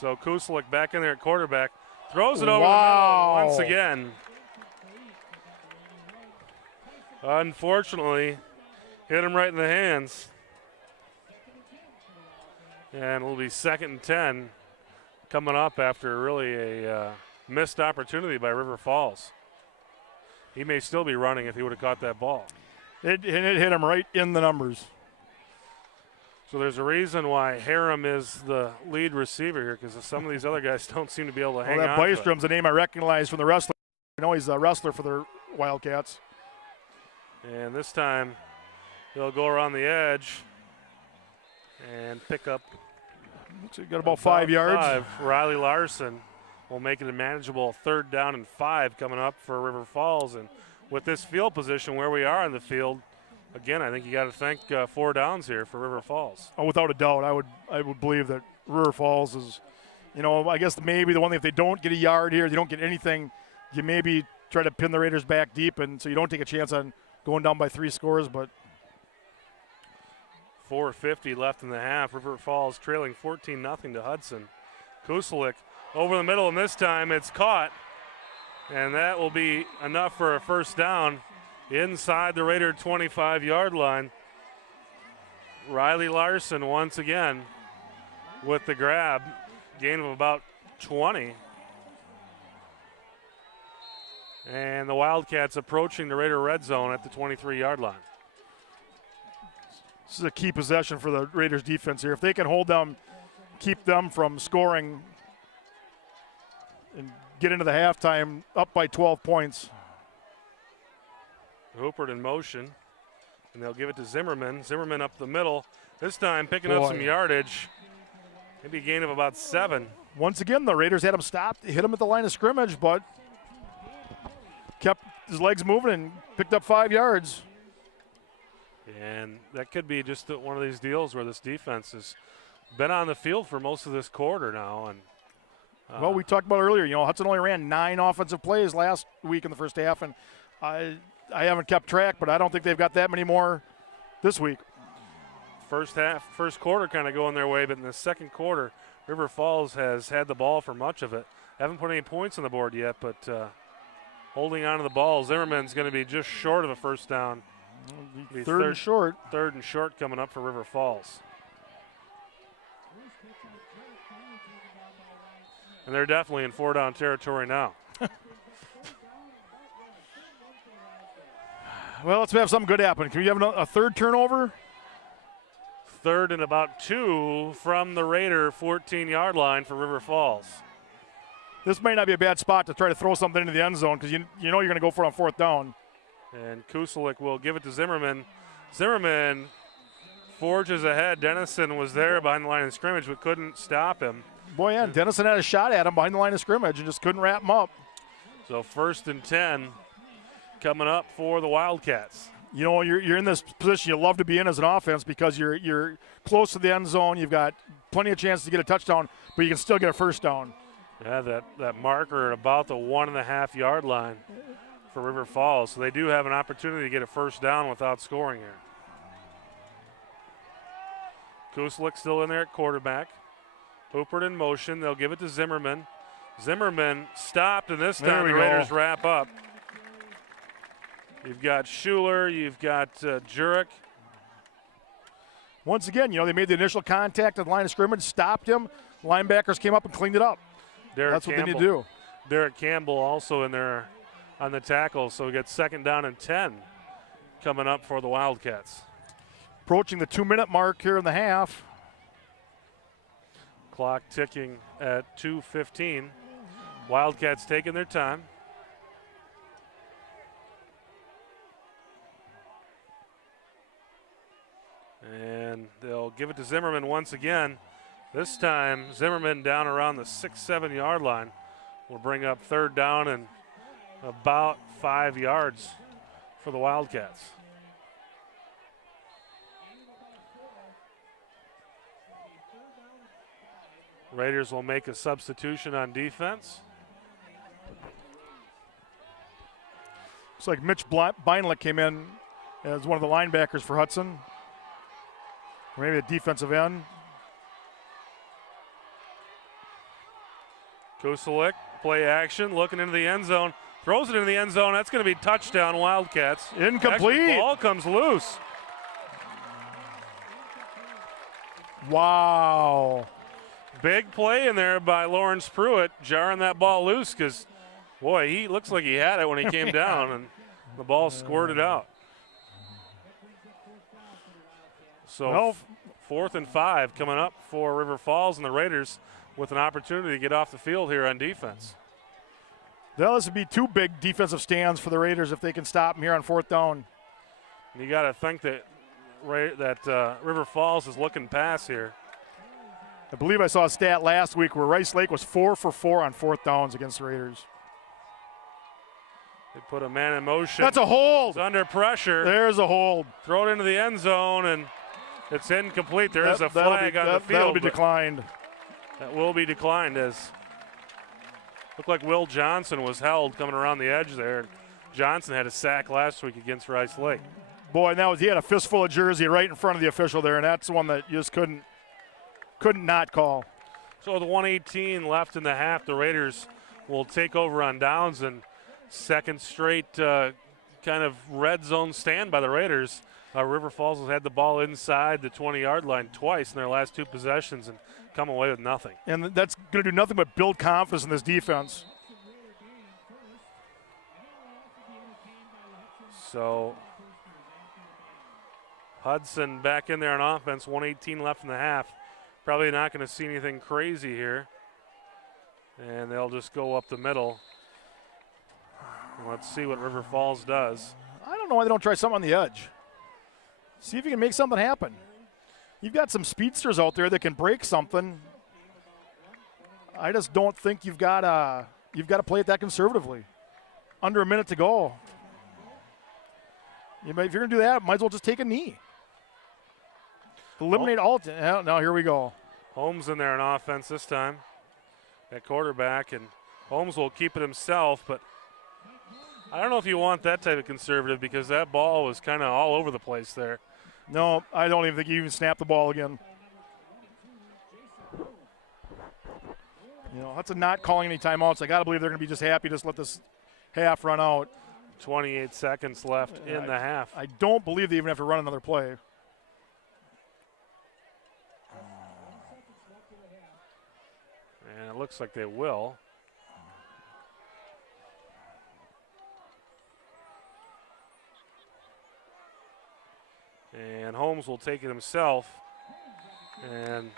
So Kuslik back in there at quarterback. Throws it over the middle once again. Unfortunately, hit him right in the hands. And it'll be 2nd and 10 coming up after really a missed opportunity by River Falls. He may still be running if he would have caught that ball. It hit him right in the numbers. So there's a reason why Harum is the lead receiver here, because some of these other guys don't seem to be able to hang on. That Bystrom's a name I recognize from the wrestler. I know he's a wrestler for the Wildcats. And this time he'll go around the edge and pick up. So got about 5 yards. Riley Larson will make it a manageable 3rd down and 5 coming up for River Falls. And with this field position where we are in the field, again, I think you got to think 4 downs here for River Falls. Oh, without a doubt, I would believe that River Falls is, I guess maybe the one thing, if they don't get a yard here, they don't get anything, you maybe try to pin the Raiders back deep, and so you don't take a chance on going down by 3 scores. But 4:50 left in the half. River Falls trailing 14-0 to Hudson. Kusalik over the middle, and this time it's caught, and that will be enough for a first down inside the Raider 25-yard line. Riley Larson once again with the grab, gain of about 20. And the Wildcats approaching the Raider red zone at the 23-yard line. This is a key possession for the Raiders defense here. If they can hold them, keep them from scoring, and get into the halftime up by 12 points. Hoopert in motion, and they'll give it to Zimmerman. Zimmerman up the middle, this time picking up some yardage. Maybe a gain of about 7. Once again, the Raiders had him stopped, hit him at the line of scrimmage, but kept his legs moving and picked up 5 yards. And that could be just one of these deals where this defense has been on the field for most of this quarter now. And well, we talked about earlier, Hudson only ran 9 offensive plays last week in the first half, and I haven't kept track, but I don't think they've got that many more this week. First quarter kind of going their way, but in the second quarter, River Falls has had the ball for much of it. Haven't put any points on the board yet, but holding on to the ball. Zimmerman's going to be just short of a first down. Third and short. Third and short coming up for River Falls. And they're definitely in 4-down territory now. Well, let's have something good happen. Can we have a third turnover? Third and about 2 from the Raider 14-yard line for River Falls. This may not be a bad spot to try to throw something into the end zone because you know you're going to go for it on 4th down. And Kusalik will give it to Zimmerman. Zimmerman forges ahead. Dennison was there behind the line of scrimmage but couldn't stop him. Boy, yeah, Dennison had a shot at him behind the line of scrimmage and just couldn't wrap him up. So 1st and 10 coming up for the Wildcats. You're in this position you love to be in as an offense because you're close to the end zone. You've got plenty of chances to get a touchdown, but you can still get a first down. Yeah, that marker at about the 1.5-yard line for River Falls. So they do have an opportunity to get a first down without scoring here. Kuslik still in there at quarterback. Hoopert in motion. They'll give it to Zimmerman. Zimmerman stopped, and this time the Raiders wrap up. You've got Schuler, you've got Jurek. Once again, they made the initial contact at the line of scrimmage, stopped him. Linebackers came up and cleaned it up. That's what they need to do. Derek Campbell also in there on the tackle, so we got 2nd down and 10 coming up for the Wildcats. Approaching the 2-minute mark here in the half. Clock ticking at 2:15. Wildcats taking their time. And they'll give it to Zimmerman once again. This time, Zimmerman down around the 6-7 yard line will bring up 3rd down and about 5 yards for the Wildcats. Raiders will make a substitution on defense. Looks like Mitch Beinlich came in as one of the linebackers for Hudson. Or maybe a defensive end. Kusalik, play action, looking into the end zone. Throws it into the end zone. That's going to be touchdown, Wildcats. Incomplete. Actually, ball comes loose. Wow. Big play in there by Lawrence Pruitt, jarring that ball loose because, boy, he looks like he had it when he came down, and the ball squirted out. So 4th and 5 coming up for River Falls, and the Raiders with an opportunity to get off the field here on defense. This would be 2 big defensive stands for the Raiders if they can stop them here on 4th down. And you got to think that River Falls is looking past here. I believe I saw a stat last week where Rice Lake was 4 for 4 on 4th downs against the Raiders. They put a man in motion. That's a hold. It's under pressure. There's a hold. Throw it into the end zone, and it's incomplete. There is a flag on the field. That'll be declined. That will be declined, as looked like Will Johnson was held coming around the edge there. Johnson had a sack last week against Rice Lake. Boy, and he had a fistful of jersey right in front of the official there, and that's the one that you just couldn't not call. So with 1:18 left in the half, the Raiders will take over on downs, and second straight kind of red zone stand by the Raiders. River Falls has had the ball inside the 20-yard line twice in their last two possessions and come away with nothing. And that's going to do nothing but build confidence in this defense. So Hudson back in there on offense, 1:18 left in the half. Probably not going to see anything crazy here. And they'll just go up the middle. Let's see what River Falls does. I don't know why they don't try something on the edge. See if you can make something happen. You've got some speedsters out there that can break something. I just don't think you've got to play it that conservatively. Under a minute to go. If you're going to do that, might as well just take a knee. Eliminate all. Now here we go. Holmes in there on offense this time at quarterback, and Holmes will keep it himself, but I don't know if you want that type of conservative because that ball was kind of all over the place there. No, I don't even think you even snapped the ball again. Hudson not calling any timeouts. I got to believe they're going to be just happy to just let this half run out. 28 seconds left in the half. I don't believe they even have to run another play. And it looks like they will. And Holmes will take it himself. And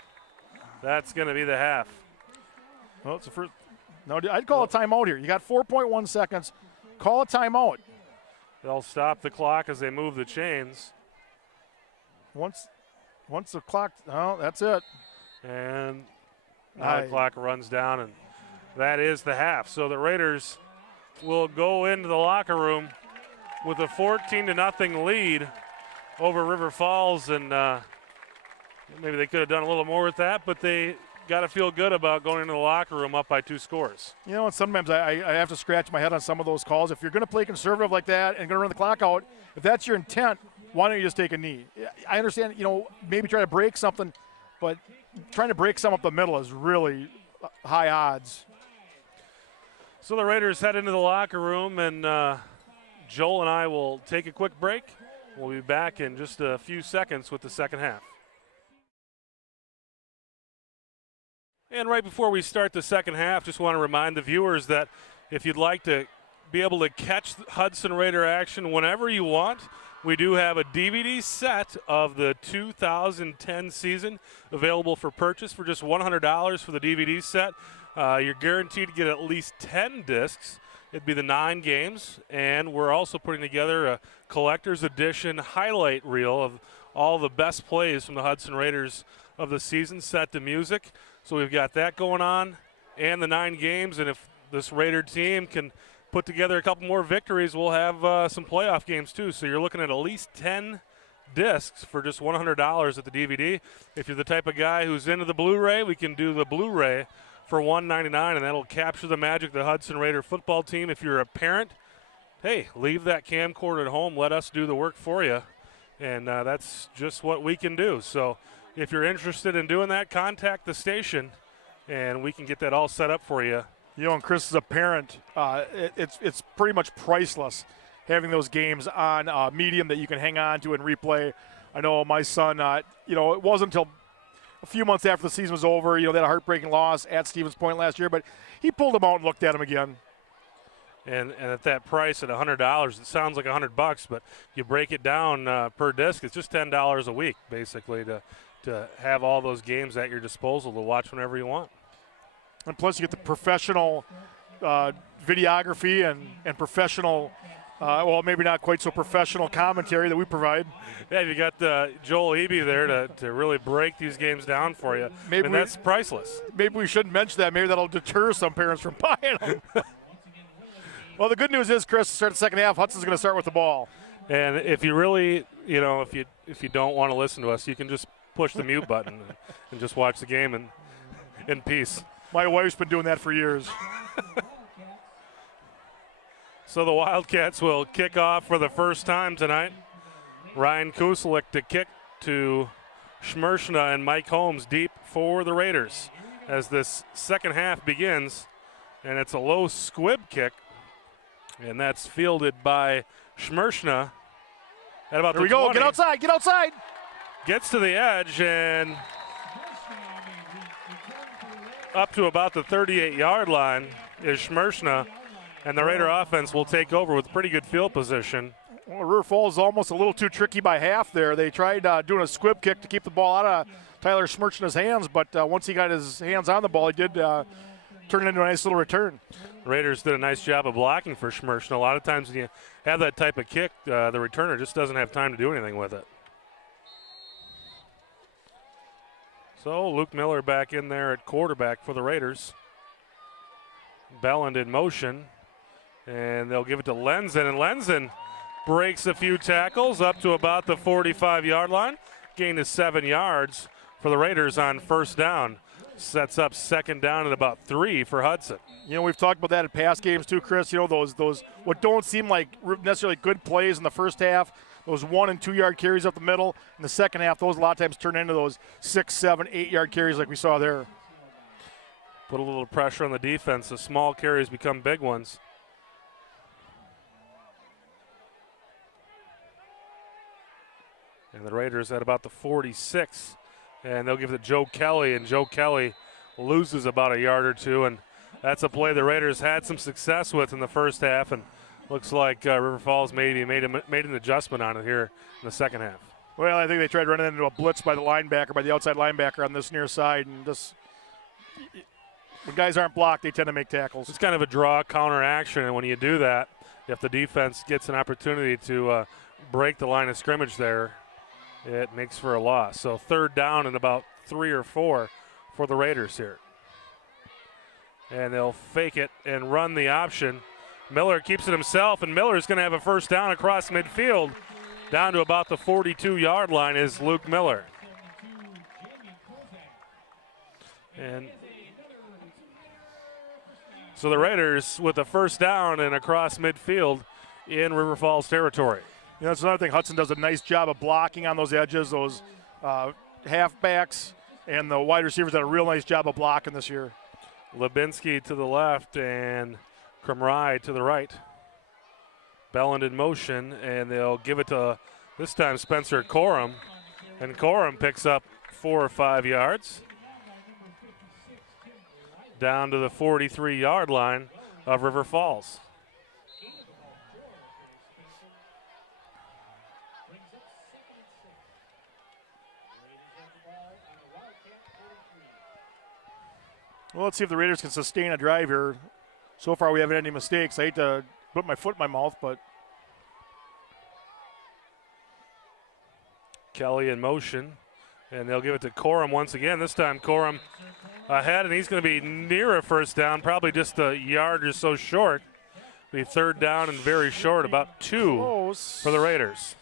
that's going to be the half. Well, it's the first. No, I'd call a timeout here. You got 4.1 seconds. Call a timeout. They'll stop the clock as they move the chains. Once the clock, that's it. And now the clock runs down, and that is the half. So the Raiders will go into the locker room with a 14-0 lead over River Falls, and maybe they could have done a little more with that, but they got to feel good about going into the locker room up by 2 scores. And sometimes I have to scratch my head on some of those calls. If you're going to play conservative like that and going to run the clock out, if that's your intent, why don't you just take a knee? I understand, maybe try to break something, but trying to break some up the middle is really high odds. So the Raiders head into the locker room, and Joel and I will take a quick break. We'll be back in just a few seconds with the second half. And right before we start the second half, just want to remind the viewers that if you'd like to be able to catch Hudson Raider action whenever you want, we do have a DVD set of the 2010 season available for purchase for just $100 for the DVD set. You're guaranteed to get at least 10 discs. It'd be the 9 games, and we're also putting together a collector's edition highlight reel of all the best plays from the Hudson Raiders of the season set to music. So we've got that going on and the 9 games, and if this Raider team can put together a couple more victories, we'll have some playoff games too. So you're looking at least 10 discs for just $100 at the DVD. If you're the type of guy who's into the Blu-ray, we can do the Blu-ray for $199, and that'll capture the magic of the Hudson Raider football team. If you're a parent, hey, leave that camcorder at home. Let us do the work for you, and that's just what we can do. So if you're interested in doing that, contact the station, and we can get that all set up for you. And Chris, as a parent, it's pretty much priceless having those games on medium that you can hang on to and replay. I know my son, it wasn't until a few months after the season was over, they had a heartbreaking loss at Stevens Point last year, but he pulled them out and looked at them again. And at that price at $100, it sounds like $100, but you break it down per disc, it's just $10 a week, basically, to have all those games at your disposal to watch whenever you want. And plus you get the professional videography and professional, maybe not quite so professional commentary that we provide. Yeah, you got Joel Eby there to really break these games down for you. Maybe that's priceless. Maybe we shouldn't mention that. Maybe that'll deter some parents from buying them. Well, the good news is, Chris, to start the second half, Hudson's going to start with the ball. And if you really, if you don't want to listen to us, you can just push the mute button and just watch the game. And in peace. My wife's been doing that for years. So the Wildcats will kick off for the first time tonight. Ryan Kusalik to kick to Schmershna and Mike Holmes deep for the Raiders as this second half begins. And it's a low squib kick. And that's fielded by Schmershna at about There the we go. 20. Get outside. Get outside. Gets to the edge and up to about the 38-yard line is Schmershna. And the Raider offense will take over with pretty good field position. Well, River Falls is almost a little too tricky by half there. They tried doing a squib kick to keep the ball out of Tyler Schmershna's hands, but once he got his hands on the ball, he did turn it into a nice little return. Raiders did a nice job of blocking for Schmershna. A lot of times when you have that type of kick, the returner just doesn't have time to do anything with it. So Luke Miller back in there at quarterback for the Raiders. Belland in motion, and they'll give it to Lenzen, and Lenzen breaks a few tackles up to about the 45-yard line. Gain of 7 yards for the Raiders on first down. Sets up second down at about 3 for Hudson. You know, we've talked about that in past games too, Chris. You know, those what don't seem like necessarily good plays in the first half, those 1 and 2 yard carries up the middle. In the second half, those a lot of times turn into those 6, 7, 8 yard carries like we saw there. Put a little pressure on the defense. The small carries become big ones. And the Raiders at about the 46. And they'll give it to Joe Kelly, and Joe Kelly loses about a yard or two. And that's a play the Raiders had some success with in the first half. And looks like River Falls maybe made an adjustment on it here in the second half. Well, I think they tried running into a blitz by the linebacker, by the outside linebacker on this near side. And just when guys aren't blocked, they tend to make tackles. It's kind of a draw counter action. And when you do that, if the defense gets an opportunity to break the line of scrimmage there, it makes for a loss. So third down and about 3 or 4 for the Raiders here. And they'll fake it and run the option. Miller keeps it himself, and Miller's going to have a first down across midfield. Down to about the 42-yard line is Luke Miller. And so the Raiders with a first down and across midfield in River Falls territory. You know, that's another thing. Hudson does a nice job of blocking on those edges. Those halfbacks and the wide receivers did a real nice job of blocking this year. Lubinsky to the left and Krumrai to the right. Belland in motion, and they'll give it to, this time, Spencer Corum. And Corum picks up 4 or 5 yards. Down to the 43-yard line of River Falls. Well, let's see if the Raiders can sustain a drive here. So far, we haven't had any mistakes. I hate to put my foot in my mouth, but Kelly in motion, and they'll give it to Corum once again. This time, Corum ahead, and he's going to be near a first down, probably just a yard or so short. Be third down and very short, about 2 close for the Raiders.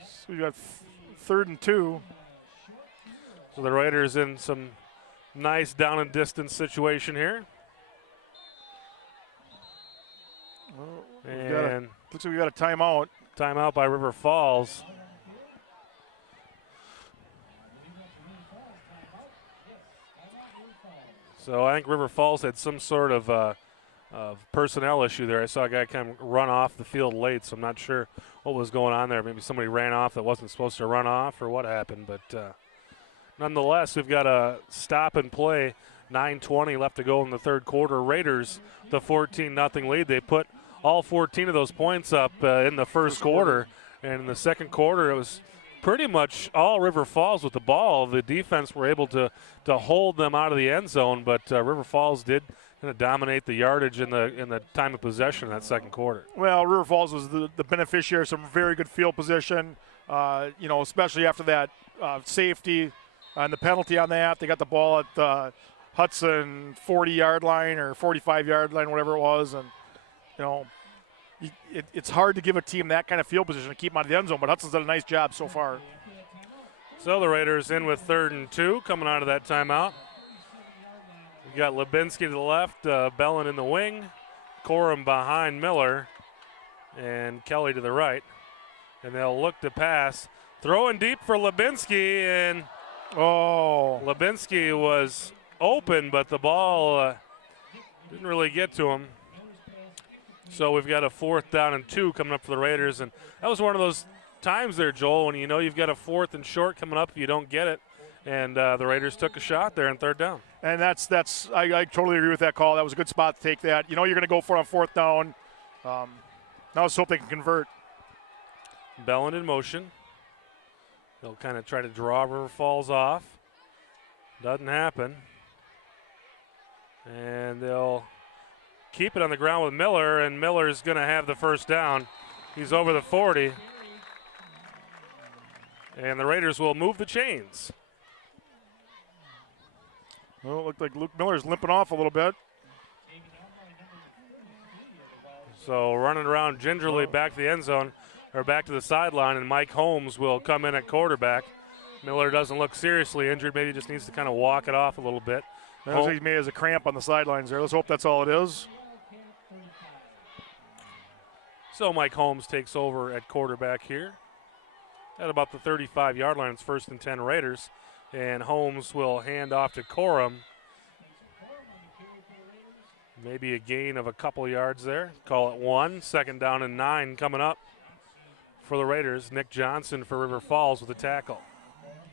So we got 3rd and 2. So the Raiders in some nice down and distance situation here. And looks like we got a timeout. Timeout by River Falls. So I think River Falls had some sort of personnel issue there. I saw a guy kind of run off the field late, so I'm not sure what was going on there. Maybe somebody ran off that wasn't supposed to run off or what happened. But nonetheless, we've got a stop and play. 9:20 left to go in the third quarter. Raiders, the 14-0 lead. They put all 14 of those points up in the first quarter. And in the second quarter, it was pretty much all River Falls with the ball. The defense were able to hold them out of the end zone, but River Falls did kind of dominate the yardage in the time of possession in that second quarter. Well, River Falls was the beneficiary of some very good field position, especially after that safety and the penalty on that. They got the ball at the Hudson 40-yard line or 45-yard line, whatever it was, and it's hard to give a team that kind of field position to keep them out of the end zone, but Hudson's done a nice job so far. So the Raiders in with 3rd and 2 coming out of that timeout. We got Lubinsky to the left, Bellin in the wing, Corum behind Miller, and Kelly to the right. And they'll look to pass. Throwing deep for Lubinsky, and Lubinsky was open, but the ball didn't really get to him. So we've got a 4th down and 2 coming up for the Raiders. And that was one of those times there, Joel, when you know you've got a 4th and short coming up if you don't get it. And the Raiders took a shot there on 3rd down. And I totally agree with that call. That was a good spot to take that. You know you're going to go for it on 4th down. Now let's hope they can convert. Bellin in motion. They'll kind of try to draw River Falls off. Doesn't happen. And they'll keep it on the ground with Miller, and Miller's going to have the 1st down. He's over the 40. And the Raiders will move the chains. Well, it looked like Luke Miller's limping off a little bit. So running around gingerly back to the end zone, or back to the sideline, and Mike Holmes will come in at quarterback. Miller doesn't look seriously injured. Maybe just needs to kind of walk it off a little bit. He may have a cramp on the sidelines there. Let's hope that's all it is. So Mike Holmes takes over at quarterback here. At about the 35-yard line, it's 1st and 10 Raiders. And Holmes will hand off to Corum. Maybe a gain of a couple yards there. Call it 1. 2nd down and 9 coming up for the Raiders. Nick Johnson for River Falls with the tackle.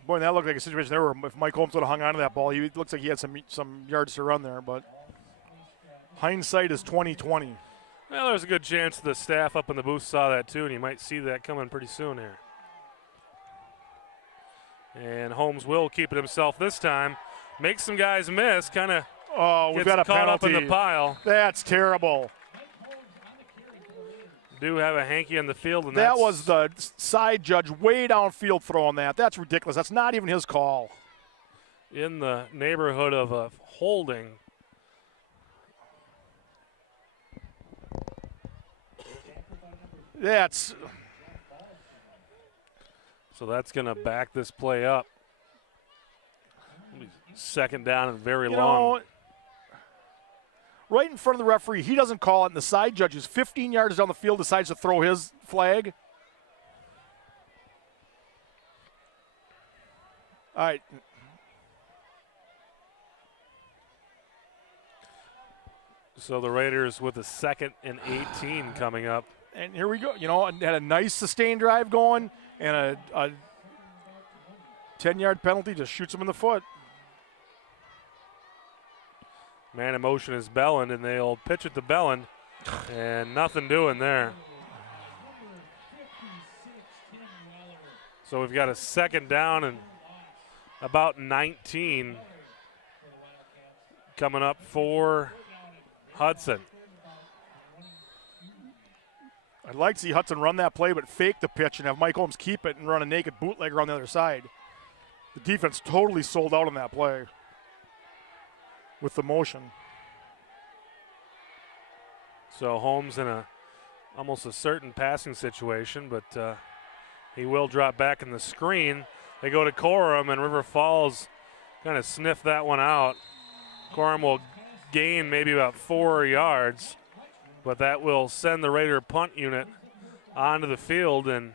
Boy, that looked like a situation there where if Mike Holmes would have hung on to that ball, it looks like he had some yards to run there. But hindsight is 20/20. Well, there's a good chance the staff up in the booth saw that too, and you might see that coming pretty soon here. And Holmes will keep it himself this time. Makes some guys miss, kind of we've got a caught penalty. up in the pile. That's terrible. Do have a hanky in the field. And that was the side judge way downfield throwing that. That's ridiculous. That's not even his call. In the neighborhood of a holding. So that's going to back this play up. 2nd down and very long. Right in front of the referee, he doesn't call it, and the side judge is 15 yards down the field, decides to throw his flag. All right. So the Raiders with a 2nd and 18 coming up. And here we go. Had a nice sustained drive going, and a 10-yard penalty just shoots him in the foot. Man in motion is Bellin, and they'll pitch it to Bellin, and nothing doing there. So we've got a 2nd down and about 19 coming up for Hudson. I'd like to see Hudson run that play but fake the pitch and have Mike Holmes keep it and run a naked bootlegger on the other side. The defense totally sold out on that play with the motion. So Holmes in almost a certain passing situation, but he will drop back in the screen. They go to Corum, and River Falls kind of sniff that one out. Corum will gain maybe about 4 yards, but that will send the Raider punt unit onto the field and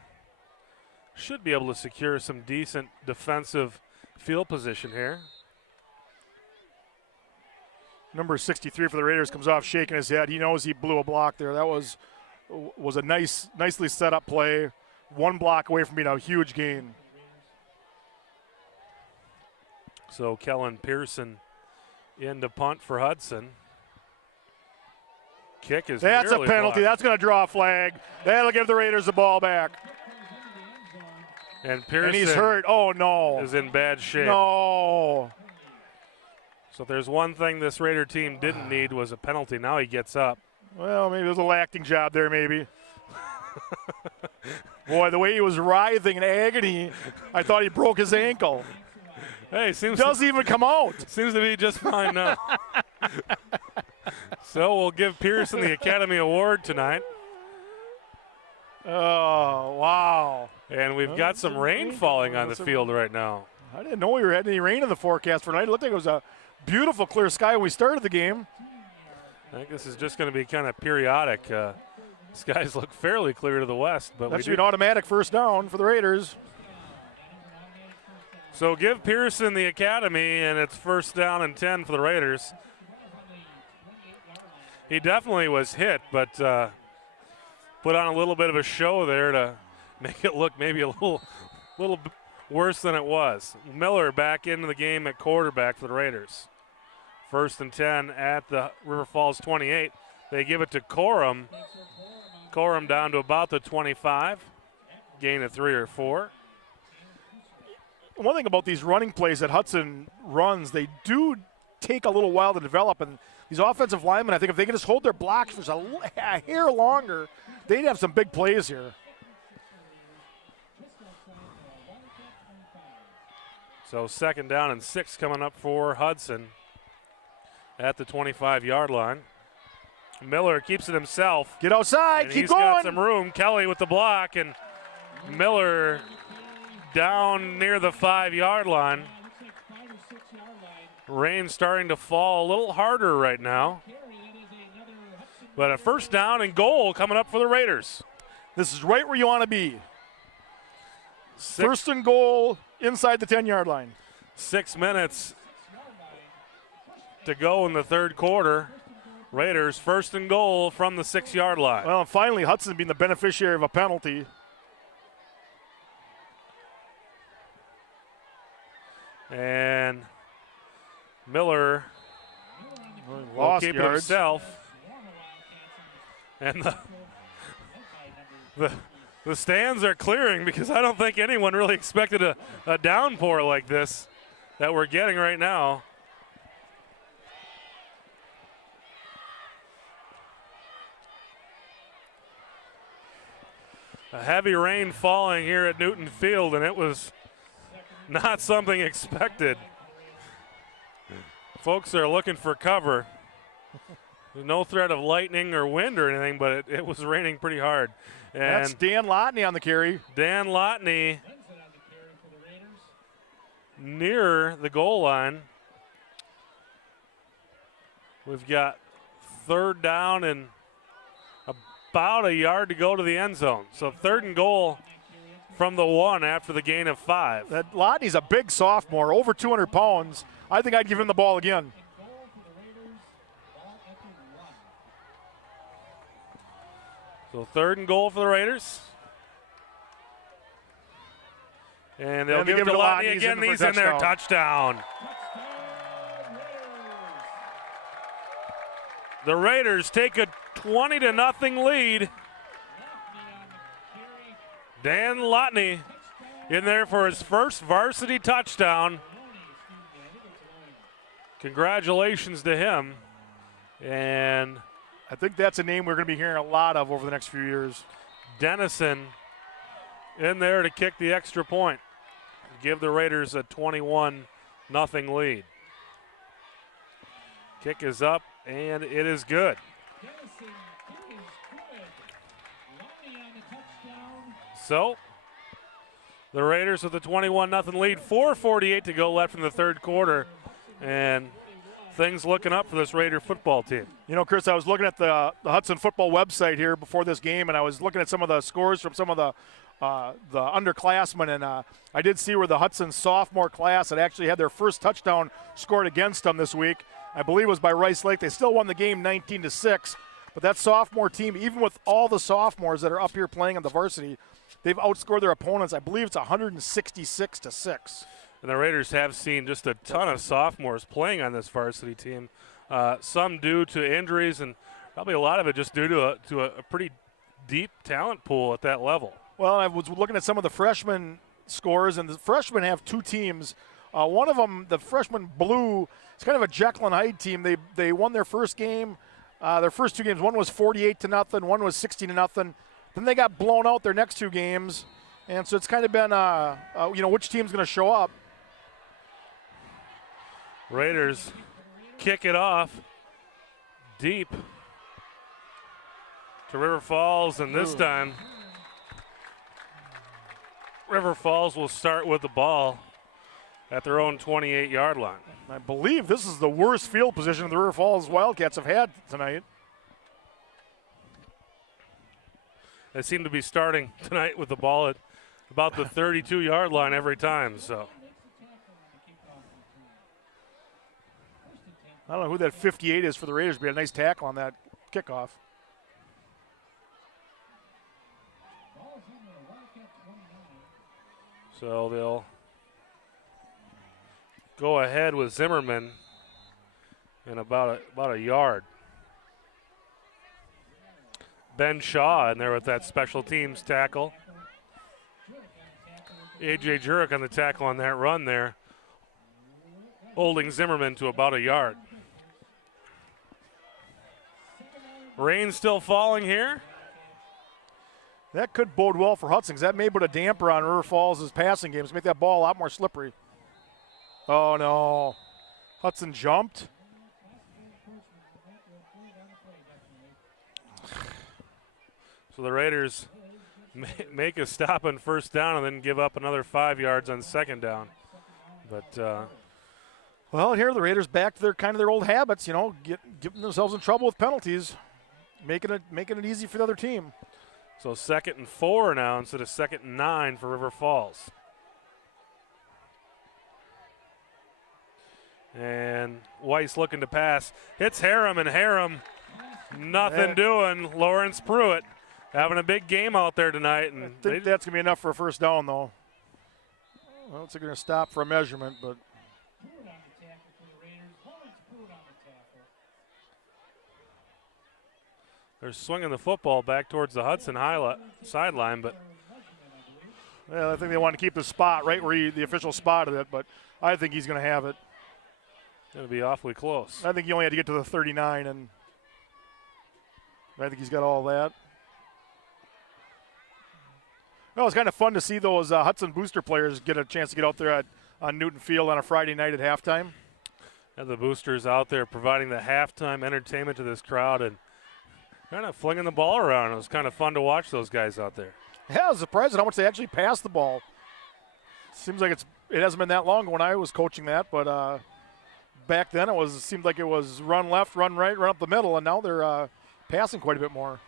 should be able to secure some decent defensive field position here. Number 63 for the Raiders comes off shaking his head. He knows he blew a block there. That was a nicely set up play. 1 block away from being a huge gain. So Kellen Pearson in to punt for Hudson. Kick is That's a penalty. blocked. That's going to draw a flag. That'll give the Raiders the ball back. And Pearson and he's hurt. Oh, no. Is in bad shape. No. So if there's one thing this Raider team didn't need was a penalty. Now he gets up. Well, maybe there's a little acting job there, maybe. Boy, the way he was writhing in agony, I thought he broke his ankle. Hey, doesn't even come out. Seems to be just fine now. So we'll give Pearson the Academy Award tonight. Oh, wow. And we've got some rain falling on the field right now. I didn't know we had any rain in the forecast for tonight. It looked like it was a beautiful clear sky when we started the game. I think this is just going to be kind of periodic. Skies look fairly clear to the west, but that should be an automatic first down for the Raiders. So give Pearson the academy, and it's first down and 10 for the Raiders. He definitely was hit, but put on a little bit of a show there to make it look maybe a little worse than it was. Miller back into the game at quarterback for the Raiders. First and 10 at the River Falls 28. They give it to Corum. Corum down to about the 25. Gain of 3 or 4. One thing about these running plays that Hudson runs, they do take a little while to develop. And these offensive linemen, I think if they can just hold their blocks for a hair longer, they'd have some big plays here. So second down and 6 coming up for Hudson at the 25-yard line. Miller keeps it himself. Get outside, keep going. He's got some room. Kelly with the block, and Miller down near the 5-yard line. Rain starting to fall a little harder right now. But a first down and goal coming up for the Raiders. This is right where you want to be. First and goal inside the 10-yard line. 6 minutes to go in the third quarter. Raiders first and goal from the 6-yard line. Well, and finally, Hudson being the beneficiary of a penalty. And Miller will keep it himself. And the stands are clearing because I don't think anyone really expected a downpour like this that we're getting right now. A heavy rain falling here at Newton Field, and it was not something expected. Folks are looking for cover. There's no threat of lightning or wind or anything, but it was raining pretty hard. And that's Dan Lotney on the carry. Dan Lotney near the goal line. We've got third down and about a yard to go to the end zone. So third and goal from the 1 after the gain of 5. That Lotney's a big sophomore, over 200 pounds. I think I'd give him the ball again. So third and goal for the Raiders. And they'll give it to Lotney again. He's in there, touchdown. The Raiders take a 20-0 lead. Dan Lotney in there for his first varsity touchdown. Congratulations to him. And I think that's a name we're going to be hearing a lot of over the next few years. Dennison in there to kick the extra point. Give the Raiders a 21-0 lead. Kick is up, and it is good. So, the Raiders with a 21-0 lead, 4:48 to go left in the third quarter, and things looking up for this Raider football team. You know, Chris, I was looking at the Hudson football website here before this game, and I was looking at some of the scores from some of the underclassmen, and I did see where the Hudson sophomore class had actually had their first touchdown scored against them this week. I believe it was by Rice Lake. They still won the game 19-6, but that sophomore team, even with all the sophomores that are up here playing on the varsity, they've outscored their opponents. I believe it's 166-6. And the Raiders have seen just a ton of sophomores playing on this varsity team, some due to injuries and probably a lot of it just due to a pretty deep talent pool at that level. Well, I was looking at some of the freshman scores, and the freshmen have two teams. One of them, the freshman blue, it's kind of a Jekyll and Hyde team. They won their first game, their first two games. One was 48-0, one was 16-0. Then they got blown out their next two games, and so it's kind of been, which team's going to show up. Raiders kick it off deep to River Falls, and this time River Falls will start with the ball at their own 28-yard line. I believe this is the worst field position the River Falls Wildcats have had tonight. They seem to be starting tonight with the ball at about the 32-yard line every time. So I don't know who that 58 is for the Raiders, but a nice tackle on that kickoff. So they'll go ahead with Zimmerman in about a yard. Ben Shaw in there with that special teams tackle. A.J. Jurek on the tackle on that run there, holding Zimmerman to about a yard. Rain still falling here. That could bode well for Hudson because that may put a damper on River Falls' passing games, make that ball a lot more slippery. Oh, no. Hudson jumped. So the Raiders make a stop on first down and then give up another 5 yards on second down. But well, here the Raiders back to their old habits, getting themselves in trouble with penalties, making it easy for the other team. So 2nd and 4 now instead of 2nd and 9 for River Falls. And Weiss looking to pass. Hits Harem, and Harem, nothing doing. Lawrence Pruitt having a big game out there tonight. And I think that's going to be enough for a first down, though. Well, it's going to stop for a measurement, but. They're swinging the football back towards the Hudson sideline, but. Well, I think they want to keep the spot right where the official spotted it, but I think he's going to have it. Going to be awfully close. I think he only had to get to the 39, and I think he's got all that. Well, it's kind of fun to see those Hudson Booster players get a chance to get out there on Newton Field on a Friday night at halftime. And the Boosters out there providing the halftime entertainment to this crowd and kind of flinging the ball around. It was kind of fun to watch those guys out there. Yeah, I was surprised at how much they actually passed the ball. Seems like it hasn't been that long when I was coaching that, but back then it seemed like it was run left, run right, run up the middle, and now they're passing quite a bit more.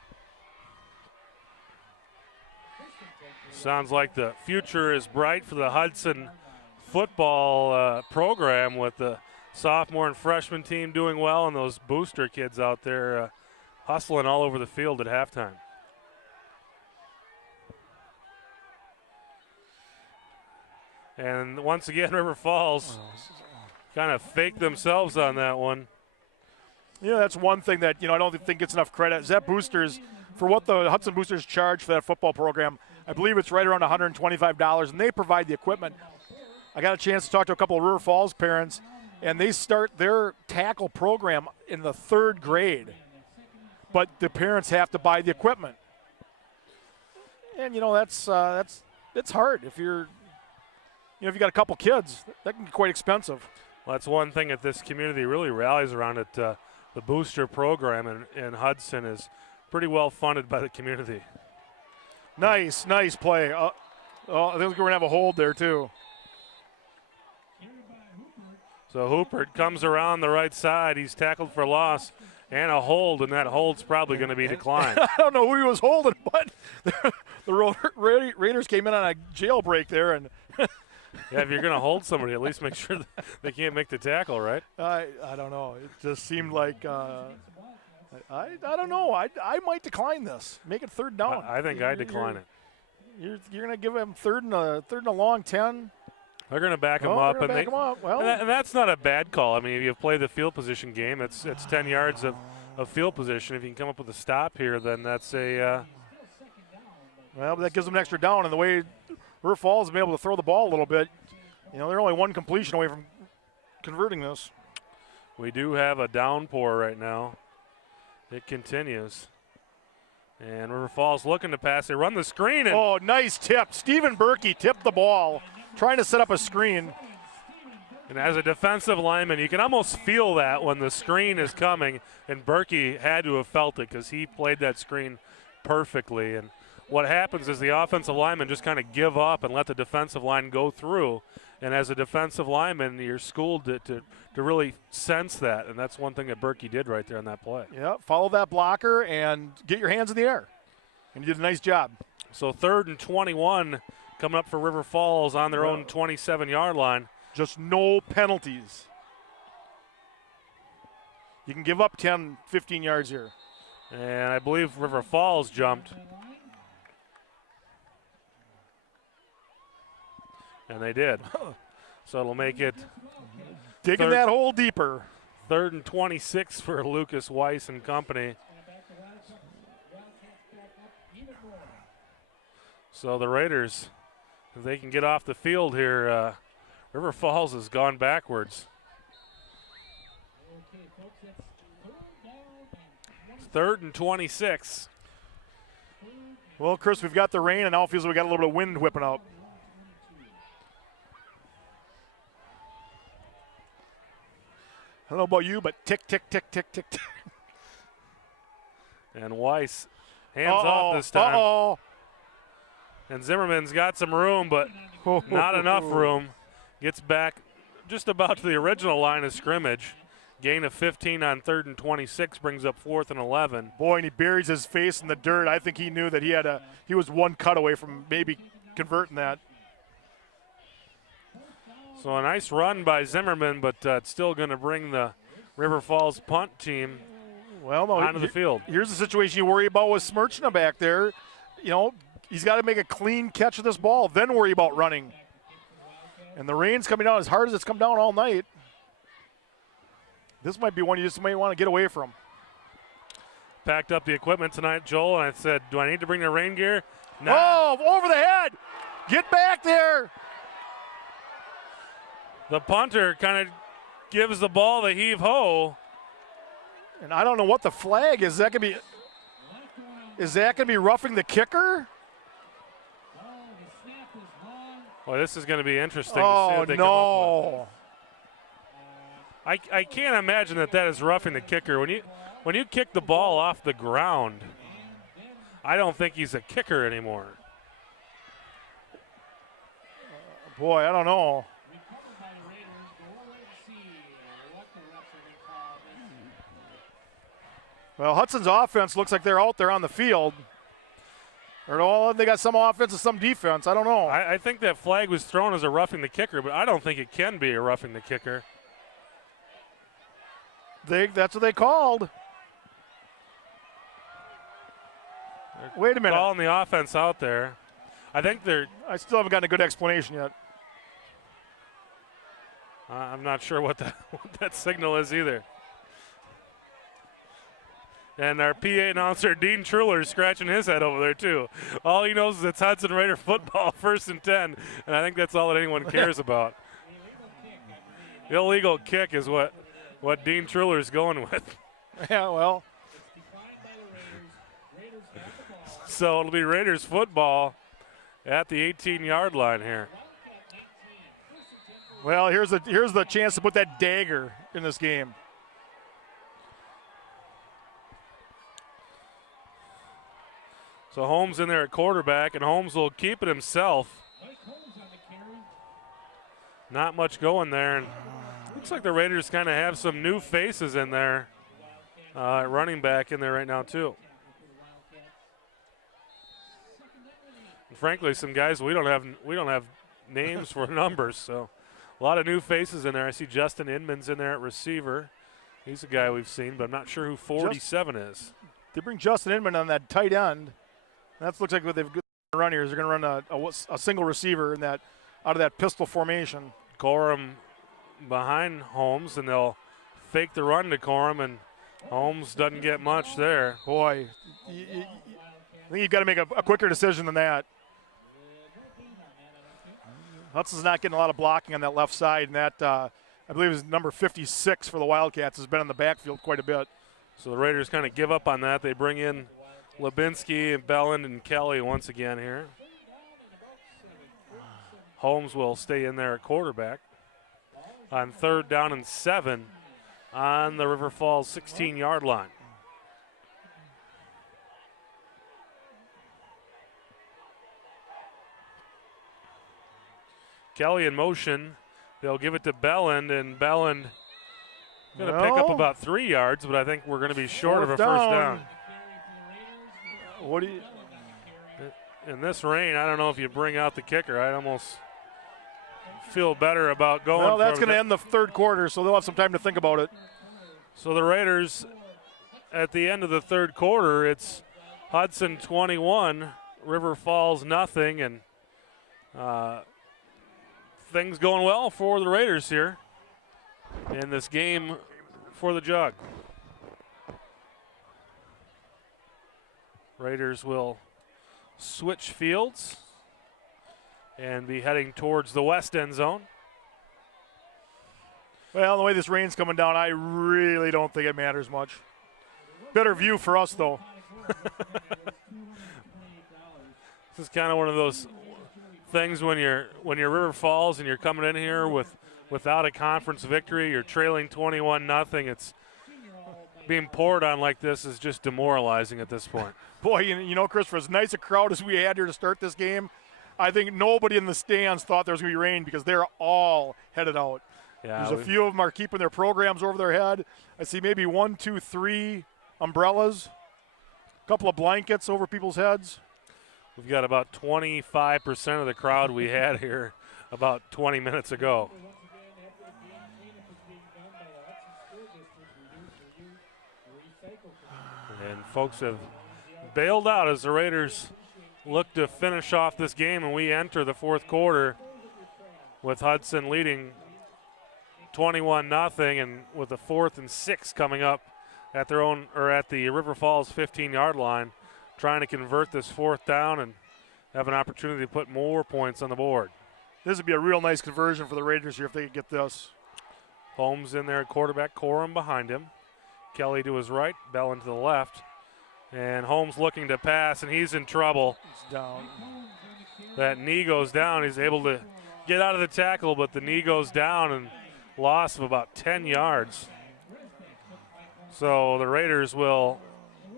Sounds like the future is bright for the Hudson football program with the sophomore and freshman team doing well and those booster kids out there hustling all over the field at halftime. And once again, River Falls kind of faked themselves on that one. Yeah, that's one thing that I don't think gets enough credit. Is that Boosters, for what the Hudson Boosters charge for that football program, I believe it's right around $125, and they provide the equipment. I got a chance to talk to a couple of River Falls parents, and they start their tackle program in the 3rd grade, but the parents have to buy the equipment. And that's hard if you're if you got a couple kids. That can be quite expensive. Well, that's one thing that this community really rallies around. It the booster program in Hudson is pretty well funded by the community. Nice play. I think we're going to have a hold there, too. So Hoopert comes around the right side. He's tackled for loss and a hold, and that hold's probably going to be declined. I don't know who he was holding, but the Raiders came in on a jailbreak there. And yeah, if you're going to hold somebody, at least make sure that they can't make the tackle, right? I don't know. It just seemed like I don't know. I might decline this. Make it 3rd down. I think I decline it. You're going to give him third and a long 10. They're going to back him up, Well, and that's not a bad call. I mean, if you play the field position game, it's 10 yards of field position. If you can come up with a stop here, then that's a. Well, but that gives them an extra down, and the way River Falls has been able to throw the ball a little bit, they're only one completion away from converting this. We do have a downpour right now. It continues. And River Falls looking to pass. They run the screen. And nice tip. Stephen Berkey tipped the ball, trying to set up a screen. And as a defensive lineman, you can almost feel that when the screen is coming. And Berkey had to have felt it because he played that screen perfectly. And what happens is the offensive linemen just kind of give up and let the defensive line go through. And as a defensive lineman, you're schooled to really sense that. And that's one thing that Berkey did right there on that play. Yeah, follow that blocker and get your hands in the air. And you did a nice job. So 3rd and 21 coming up for River Falls on their own 27-yard line. Just no penalties. You can give up 10, 15 yards here. And I believe River Falls jumped. And they did. So it'll make it digging that hole deeper. 3rd and 26 for Lucas Weiss and company. So the Raiders, if they can get off the field here, River Falls has gone backwards. 3rd and 26. Well, Chris, we've got the rain, and now it feels like we got a little bit of wind whipping up. I don't know about you, but tick, tick, tick, tick, tick, tick. And Weiss hands off this time. Uh-oh. And Zimmerman's got some room, but not enough room. Gets back just about to the original line of scrimmage. Gain of 15 on 3rd and 26 brings up 4th and 11. Boy, and he buries his face in the dirt. I think he knew that he was one cut away from maybe converting that. So a nice run by Zimmerman, but it's still going to bring the River Falls punt team onto the field. Here's the situation you worry about with Smirchna back there. You know, he's got to make a clean catch of this ball, then worry about running. And the rain's coming down as hard as it's come down all night. This might be one you just may want to get away from. Packed up the equipment tonight, Joel, and I said, do I need to bring the rain gear? No. Oh, over the head. Get back there. The punter kind of gives the ball the heave-ho. And I don't know what the flag is. Is that going to be roughing the kicker? Well, this is going to be interesting to see Oh, what they come up with. I can't imagine that is roughing the kicker. When you kick the ball off the ground, I don't think he's a kicker anymore. Boy, I don't know. Well, Hudson's offense looks like they're out there on the field. Or they got some offense and some defense. I don't know. I think that flag was thrown as a roughing the kicker, but I don't think it can be a roughing the kicker. That's what they called. Wait a minute. Calling the offense out there. I still haven't gotten a good explanation yet. I'm not sure what that signal is either. And our PA announcer, Dean Truller, is scratching his head over there, too. All he knows is it's Hudson Raider football, 1st and 10, and I think that's all that anyone cares about. Illegal kick is what Dean Truller is going with. Yeah, well. So it'll be Raiders football at the 18-yard line here. Well, here's the chance to put that dagger in this game. So Holmes in there at quarterback, and Holmes will keep it himself. Not much going there, and looks like the Raiders kind of have some new faces in there. Running back in there right now too. And frankly, some guys we don't have names for numbers, so a lot of new faces in there. I see Justin Inman's in there at receiver. He's a guy we've seen, but I'm not sure who 47 is. They bring Justin Inman on that tight end. That looks like what they've got to run here is they're going to run a single receiver in that out of that pistol formation. Corum behind Holmes, and they'll fake the run to Corum, and Holmes doesn't get much there. Boy, I think you've got to make a quicker decision than that. Hudson's not getting a lot of blocking on that left side, and that I believe is number 56 for the Wildcats has been in the backfield quite a bit. So the Raiders kind of give up on that. They bring in Lubinsky and Belland and Kelly once again here. Holmes will stay in there at quarterback on 3rd down and 7 on the River Falls 16-yard line. Kelly in motion. They'll give it to Belland, and Belland going to pick up about 3 yards, but I think we're going to be short of a first down. What do you? In this rain, I don't know if you bring out the kicker. I almost feel better about going. Well, that's going to end the third quarter, so they'll have some time to think about it. So the Raiders, at the end of the third quarter, it's Hudson 21, River Falls nothing, and things going well for the Raiders here in this game for the Jug. Raiders will switch fields and be heading towards the west end zone. Well, the way this rain's coming down, I really don't think it matters much. Better view for us, though. This is kind of one of those things when you're River Falls and you're coming in here without a conference victory, you're trailing 21-0. It's being poured on like this is just demoralizing at this point. Boy, you know, Chris, for as nice a crowd as we had here to start this game, I think nobody in the stands thought there was going to be rain because they're all headed out. Yeah, there's a few of them are keeping their programs over their head. I see maybe 1, 2, 3 umbrellas, a couple of blankets over people's heads. We've got about 25% of the crowd we had here about 20 minutes ago. And folks have bailed out as the Raiders look to finish off this game, and we enter the fourth quarter with Hudson leading 21-0, and with a 4th and 6 coming up at their own or at the River Falls 15-yard line, trying to convert this 4th down and have an opportunity to put more points on the board. This would be a real nice conversion for the Raiders here if they could get this. Holmes in there, quarterback, Corum behind him. Kelly to his right, Bellin to the left. And Holmes looking to pass, and he's in trouble. He's down. That knee goes down. He's able to get out of the tackle, but the knee goes down and loss of about 10 yards. So the Raiders will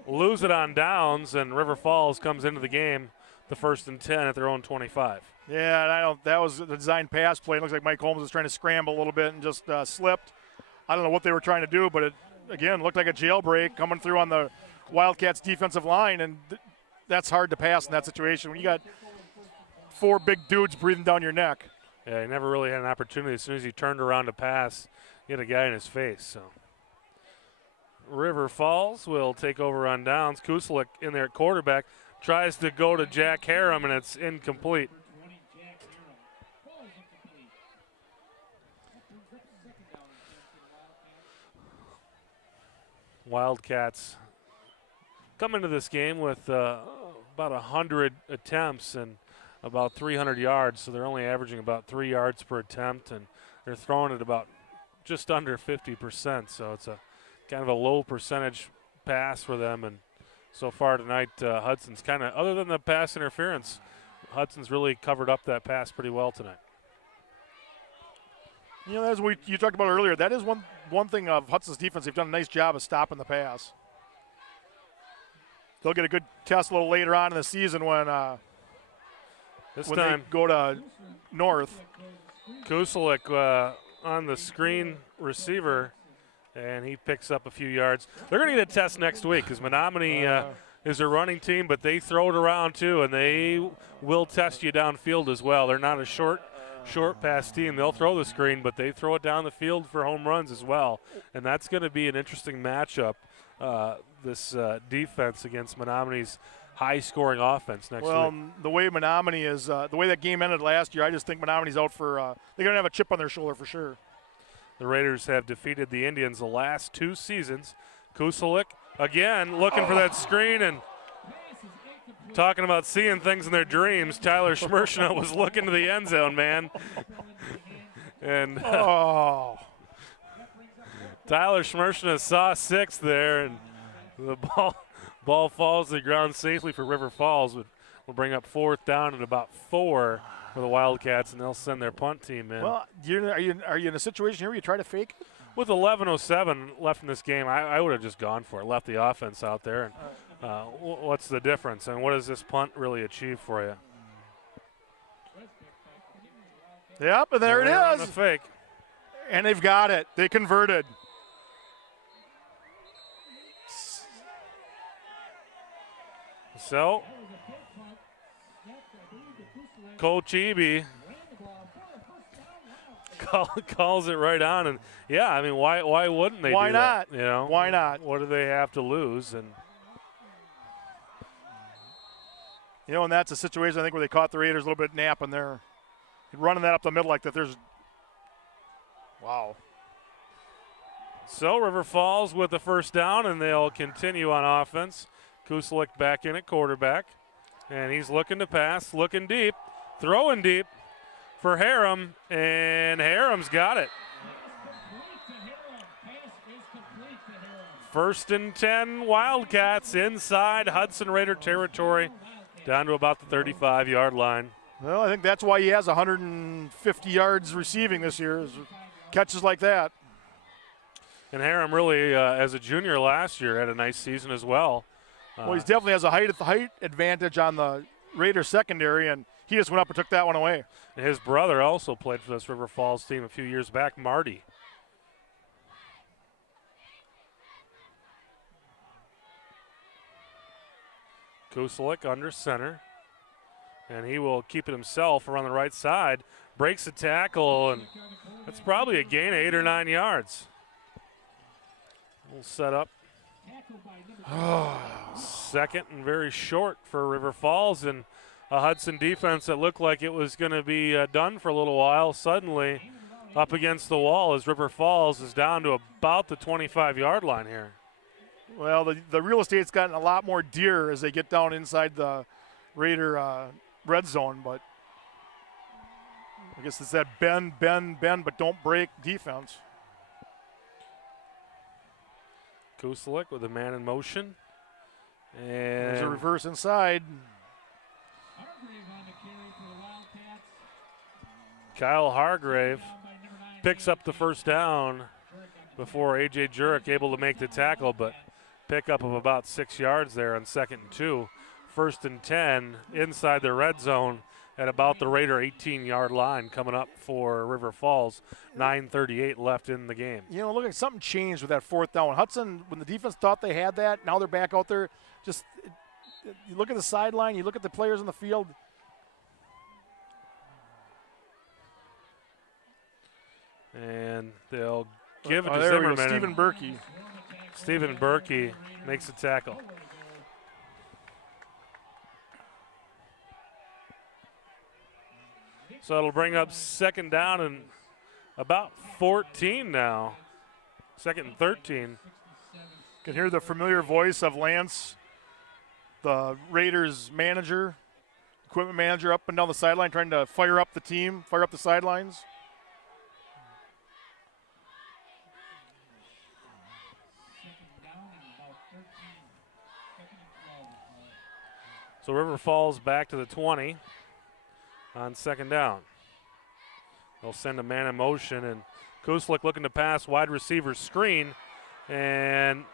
lose it on downs, and River Falls comes into the game the 1st and 10 at their own 25. Yeah, and that was the design pass play. It looks like Mike Holmes was trying to scramble a little bit and just slipped. I don't know what they were trying to do, but it, again, looked like a jailbreak coming through on the Wildcats defensive line, and that's hard to pass in that situation when you got 4 big dudes breathing down your neck. Yeah, he never really had an opportunity. As soon as he turned around to pass, he had a guy in his face. So River Falls will take over on downs. Kuselik in there at quarterback, tries to go to Jack Harem, and it's incomplete. Wildcats come into this game with about 100 attempts and about 300 yards, so they're only averaging about 3 yards per attempt, and they're throwing it about just under 50%, so it's a kind of a low percentage pass for them. And so far tonight, Hudson's kind of, other than the pass interference, Hudson's really covered up that pass pretty well tonight. You know, as you talked about earlier, that is one thing of Hudson's defense. They've done a nice job of stopping the pass. They'll get a good test a little later on in the season when they go to North. Kuselik on the screen receiver, and he picks up a few yards. They're going to get a test next week because Menominee is a running team, but they throw it around too, and they will test you downfield as well. They're not a short pass team. They'll throw the screen, but they throw it down the field for home runs as well, and that's going to be an interesting matchup, this defense against Menominee's high-scoring offense next week. Well, the way Menominee is, the way that game ended last year, I just think Menominee's out for they're going to have a chip on their shoulder for sure. The Raiders have defeated the Indians the last 2 seasons. Kuselik, again, looking for that screen and talking about seeing things in their dreams. Tyler Schmershna was looking to the end zone, man. And Tyler Schmershna saw 6 there, and the ball falls to the ground safely for River Falls. Will bring up 4th down at about 4 for the Wildcats, and they'll send their punt team in. Well, are you in a situation here where you try to fake it? With 11:07 left in this game, I would have just gone for it, left the offense out there. And what's the difference, and what does this punt really achieve for you? Yep, and there it On is. the fake. And they've got it. They converted. So, Coach Eby calls it right on, and yeah, I mean, why wouldn't they? Why do not? That, you know, why not? What do they have to lose? And and that's a situation I think where they caught the Raiders a little bit napping there, running that up the middle like that. Wow. So River Falls with the first down, and they'll continue on offense. Kuselik back in at quarterback, and he's looking to pass, looking deep, throwing deep for Harum, and Harum's got it. First and 10 Wildcats inside Hudson Raider territory, down to about the 35-yard line. Well, I think that's why he has 150 yards receiving this year, is catches like that. And Harum really, as a junior last year, had a nice season as well. Well, he definitely has a height advantage on the Raiders secondary, and he just went up and took that one away. And his brother also played for this River Falls team a few years back, Marty. Kuselik under center, and he will keep it himself around the right side. Breaks the tackle, and that's probably a gain of 8 or 9 yards. We'll set up. Second and very short for River Falls, and a Hudson defense that looked like it was going to be done for a little while, suddenly up against the wall as River Falls is down to about the 25-yard line here. Well, the real estate's gotten a lot more dear as they get down inside the Raider red zone, but I guess it's that bend, but don't break defense. Kuselik with a man in motion. And there's a reverse inside. Kyle Hargrave picks up the first down before A.J. Jurek able to make the tackle, but pickup of about 6 yards there on 2nd and 2. 1st and 10 inside the red zone at about the Raider 18-yard line coming up for River Falls. 9:38 left in the game. Look like something changed with that 4th down. Hudson, when the defense thought they had that, now they're back out there. Just you look at the sideline, you look at the players on the field. And they'll give it to there Zimmerman. We go. Stephen Berkey. Stephen Berkey makes a tackle. So it'll bring up 2nd down and about 14 now. 2nd and 13. Can hear the familiar voice of Lance, the Raiders manager, equipment manager, up and down the sideline trying to fire up the team, fire up the sidelines. So River Falls back to the 20 on 2nd down. They'll send a man in motion, and Kuselik looking to pass, wide receiver screen, and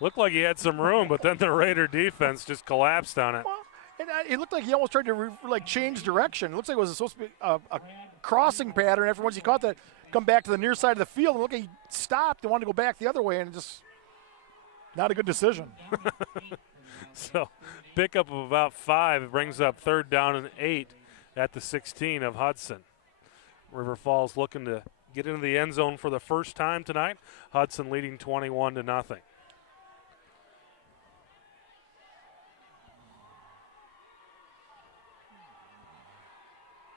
looked like he had some room, but then the Raider defense just collapsed on it. Well, and it looked like he almost tried to change direction. It looks like it was supposed to be a crossing pattern. After once he caught that, come back to the near side of the field, and look like he stopped and wanted to go back the other way, and just not a good decision. So pickup of about 5. It brings up 3rd down and 8 at the 16 of Hudson. River Falls looking to get into the end zone for the first time tonight. Hudson leading 21-0.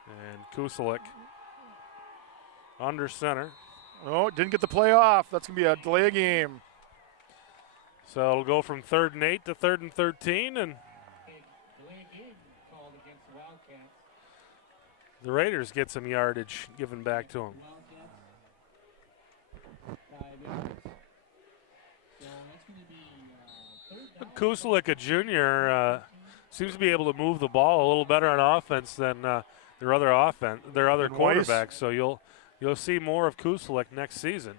And Kuselik under center. Oh, didn't get the play off. That's going to be a delay of game. So it'll go from 3rd and 8 to 3rd and 13, and the Raiders get some yardage given back to them. Kuselik, a junior, seems to be able to move the ball a little better on offense than their other quarterbacks. So you'll see more of Kuselik next season.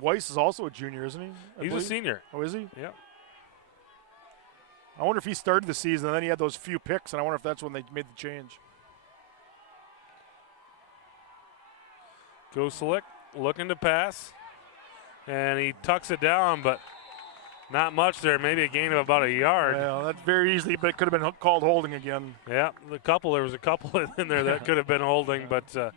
Weiss is also a junior, isn't he? He's a senior. Oh, is he? Yeah. I wonder if he started the season and then he had those few picks, and I wonder if that's when they made the change. Kuslik looking to pass, and he tucks it down, but not much there. Maybe a gain of about a yard. Well, that very easily, but it could have been called holding again. Yeah, there was a couple in there that could have been holding, but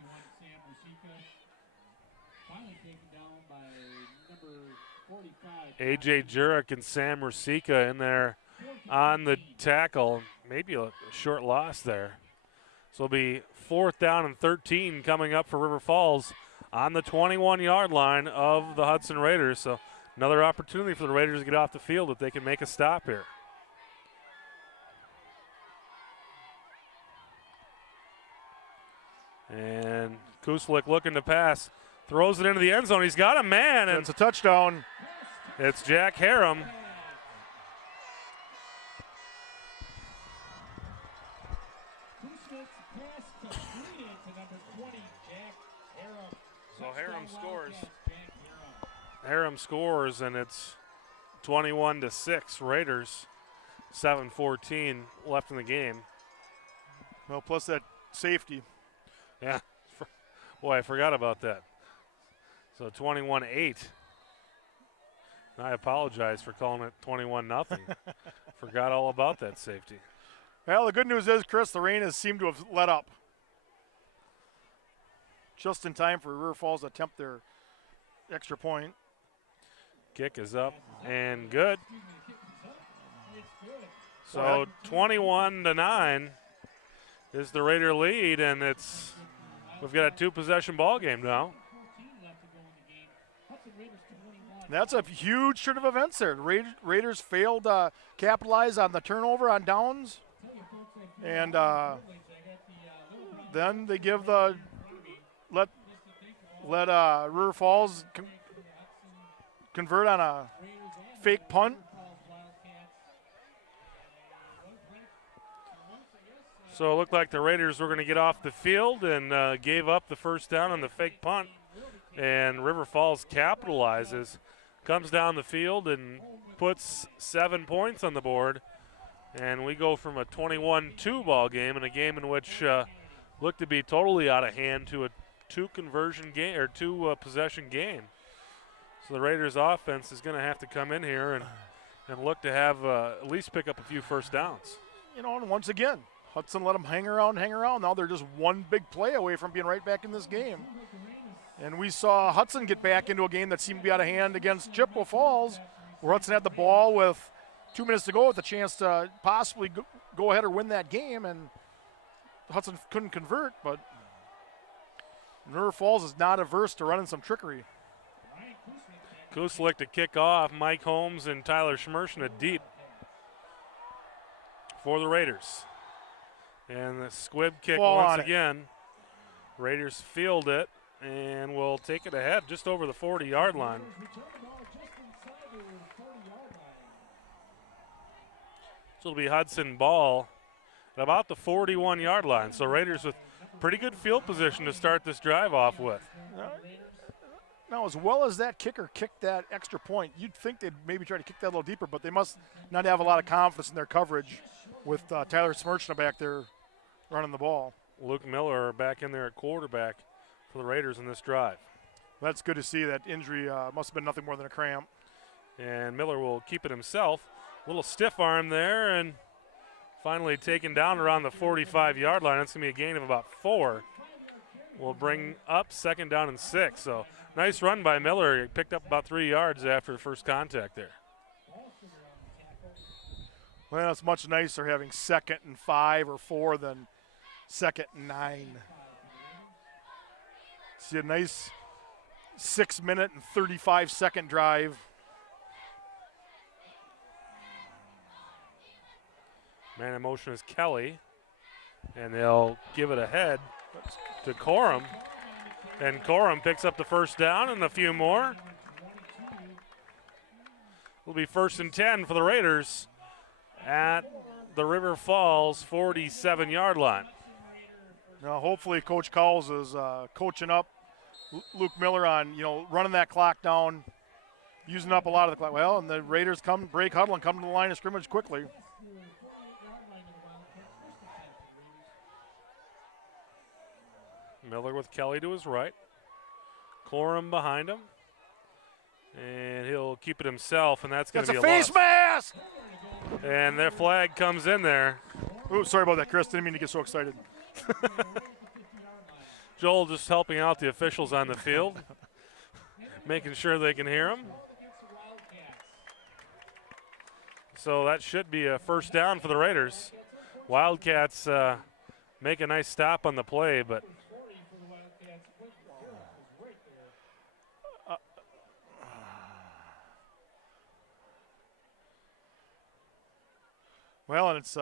A.J. Jurek and Sam Rusika in there on the tackle. Maybe a short loss there. So it'll be 4th down and 13 coming up for River Falls on the 21-yard line of the Hudson Raiders. So another opportunity for the Raiders to get off the field if they can make a stop here. And Kuslik looking to pass. Throws it into the end zone. He's got a man. And it's a touchdown. It's Jack Harum. So Harum scores. Harum scores, and it's 21-6 Raiders. 7:14 left in the game. Well, plus that safety. Yeah. Boy, I forgot about that. So 21-8. I apologize for calling it 21-0. Forgot all about that safety. Well, the good news is, Chris, the rain has seemed to have let up. Just in time for River Falls to attempt their extra point. Kick is up and good. So 21-9 is the Raider lead, and we've got a 2-possession ball game now. That's a huge turn of events there. Raiders failed to capitalize on the turnover on downs, and then they give let River Falls convert on a fake punt. So it looked like the Raiders were going to get off the field and gave up the first down on the fake punt, and River Falls capitalizes. Comes down the field and puts 7 points on the board, and we go from a 21-2 ball game in a game in which looked to be totally out of hand to a two-possession game. So the Raiders' offense is going to have to come in here and look to have at least pick up a few first downs. You know, and once again, Hudson let them hang around. Now they're just one big play away from being right back in this game. And we saw Hudson get back into a game that seemed to be out of hand against Chippewa Falls, where Hudson had the ball with 2 minutes to go with a chance to possibly go ahead or win that game, and Hudson couldn't convert, but River Falls is not averse to running some trickery. Kuslik to kick off. Mike Holmes and Tyler Schmershna deep for the Raiders. And the squib kick once again. Raiders field it and will take it ahead just over the 40-yard line. So it'll be Hudson ball at about the 41-yard line. So Raiders with pretty good field position to start this drive off with. Now, as well as that kicker kicked that extra point, you'd think they'd maybe try to kick that a little deeper, but they must not have a lot of confidence in their coverage with Tyler Schmershna back there running the ball. Luke Miller back in there at quarterback for the Raiders in this drive. That's good to see. That injury must have been nothing more than a cramp. And Miller will keep it himself. A little stiff arm there, and finally taken down around the 45-yard line. That's going to be a gain of about 4. Will bring up 2nd down and 6. So nice run by Miller. He picked up about 3 yards after the first contact there. Well, it's much nicer having 2nd and 5 or 4 than 2nd and 9. See a nice 6-minute and 35-second drive. Man in motion is Kelly, and they'll give it ahead to Corum. And Corum picks up the first down and a few more. It'll be 1st and 10 for the Raiders at the River Falls 47-yard line. Now, hopefully Coach Cowles is coaching up Luke Miller on, running that clock down, using up a lot of the clock. Well, and the Raiders break huddle and come to the line of scrimmage quickly. Miller with Kelly to his right. Corum behind him. And he'll keep it himself, and that's going to be a face loss. mask! And their flag comes in there. Ooh, sorry about that, Chris. Didn't mean to get so excited. Joel just helping out the officials on the field, making sure they can hear him. So that should be a first down for the Raiders. Wildcats make a nice stop on the play, but well, and it's,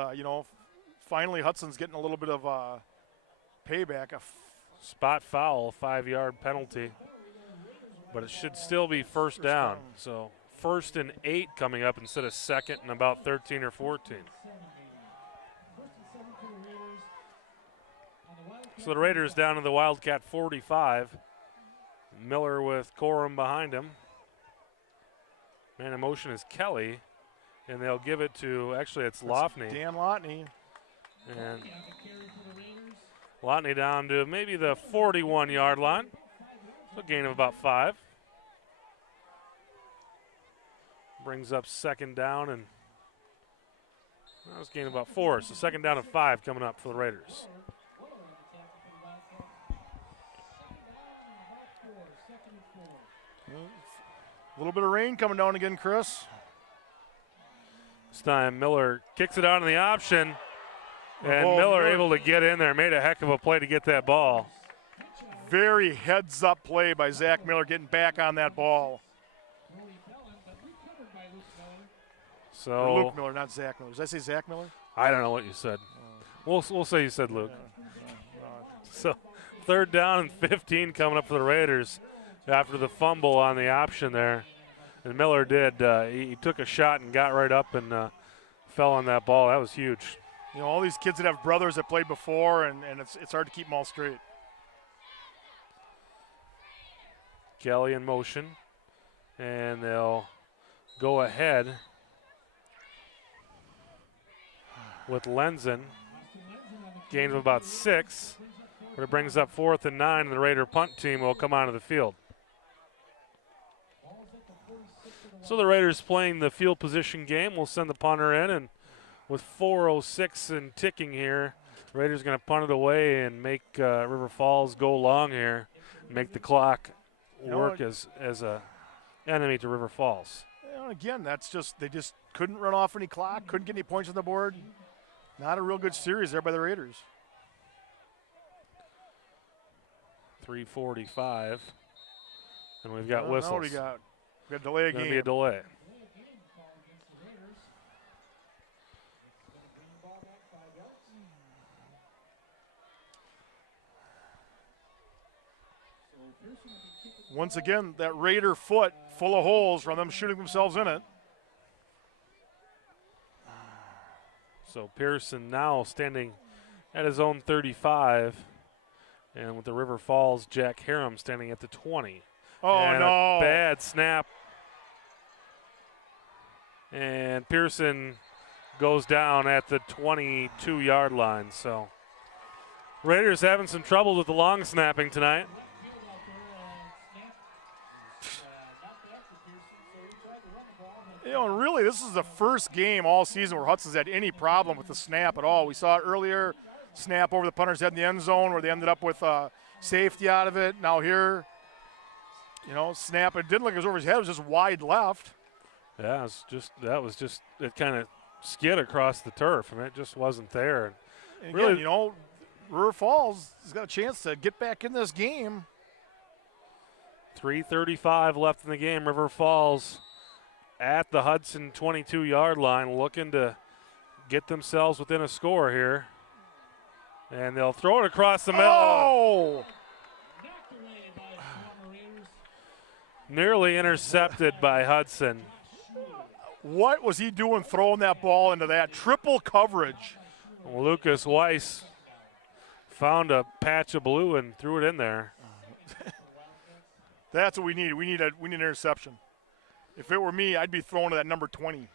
finally Hudson's getting a little bit of payback. spot foul, 5-yard penalty. But it should still be first down. So 1st and 8 coming up instead of 2nd and about 13 or 14. So the Raiders down to the Wildcat 45. Miller with Corum behind him. Man in motion is Kelly. And they'll give it to, actually it's Lofney. Dan Lotney. And Lotney down to maybe the 41-yard line. So a gain of about 5. Brings up 2nd down, and that was a gain of about 4. So 2nd down and 5 coming up for the Raiders. A little bit of rain coming down again, Chris. This time Miller kicks it out on the option, and Oh, Miller able to get in there. Made a heck of a play to get that ball. Very heads-up play by Zach Miller getting back on that ball. So Or Luke Miller, not Zach Miller. Did I say Zach Miller? I don't know what you said. We'll say you said Luke. So 3rd down and 15 coming up for the Raiders after the fumble on the option there. And Miller did. He took a shot and got right up and fell on that ball. That was huge. All these kids that have brothers that played before, and it's hard to keep them all straight. Kelly in motion, and they'll go ahead with Lenzen. Gain of about 6, but it brings up 4th and 9, and the Raider punt team will come onto the field. So the Raiders playing the field position game. We'll send the punter in, and with 4:06 and ticking here, the Raiders going to punt it away and make River Falls go long here, make the clock work as a enemy to River Falls. Again, that's just they just couldn't run off any clock, couldn't get any points on the board. Not a real good series there by the Raiders. 3:45, and we've got whistles. Now we got delay a Going to game. be a delay. Once again, that Raider foot full of holes from them shooting themselves in it. So Pearson now standing at his own 35, and with the River Falls, Jack Harum standing at the 20. Oh, and no. A bad snap. And Pearson goes down at the 22-yard line. So Raiders having some trouble with the long snapping tonight. And really, this is the first game all season where Hudson's had any problem with the snap at all. We saw it earlier, snap over the punter's head in the end zone where they ended up with safety out of it. Now here, snap. It didn't look like it was over his head. It was just wide left. Yeah, it kind of skid across the turf. I mean, it just wasn't there. And really, again, River Falls has got a chance to get back in this game. 3:35 left in the game. River Falls at the Hudson 22-yard line, looking to get themselves within a score here. And they'll throw it across the middle. Oh! Nearly intercepted by Hudson. What was he doing throwing that ball into that triple coverage? Lucas Weiss found a patch of blue and threw it in there. That's what we need. We need an interception. If it were me, I'd be throwing to that number 20.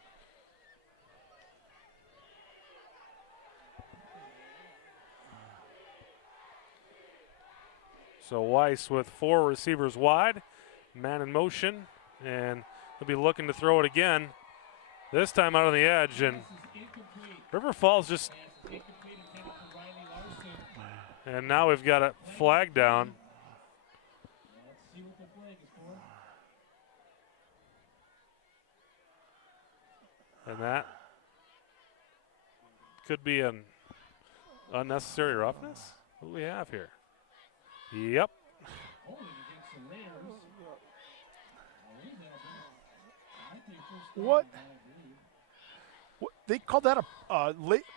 So Weiss with 4 receivers wide, man in motion, and he'll be looking to throw it again. This time out on the edge, and River Falls just. And now we've got a flag down. And that could be an unnecessary roughness. What do we have here? Yep. What? They called that a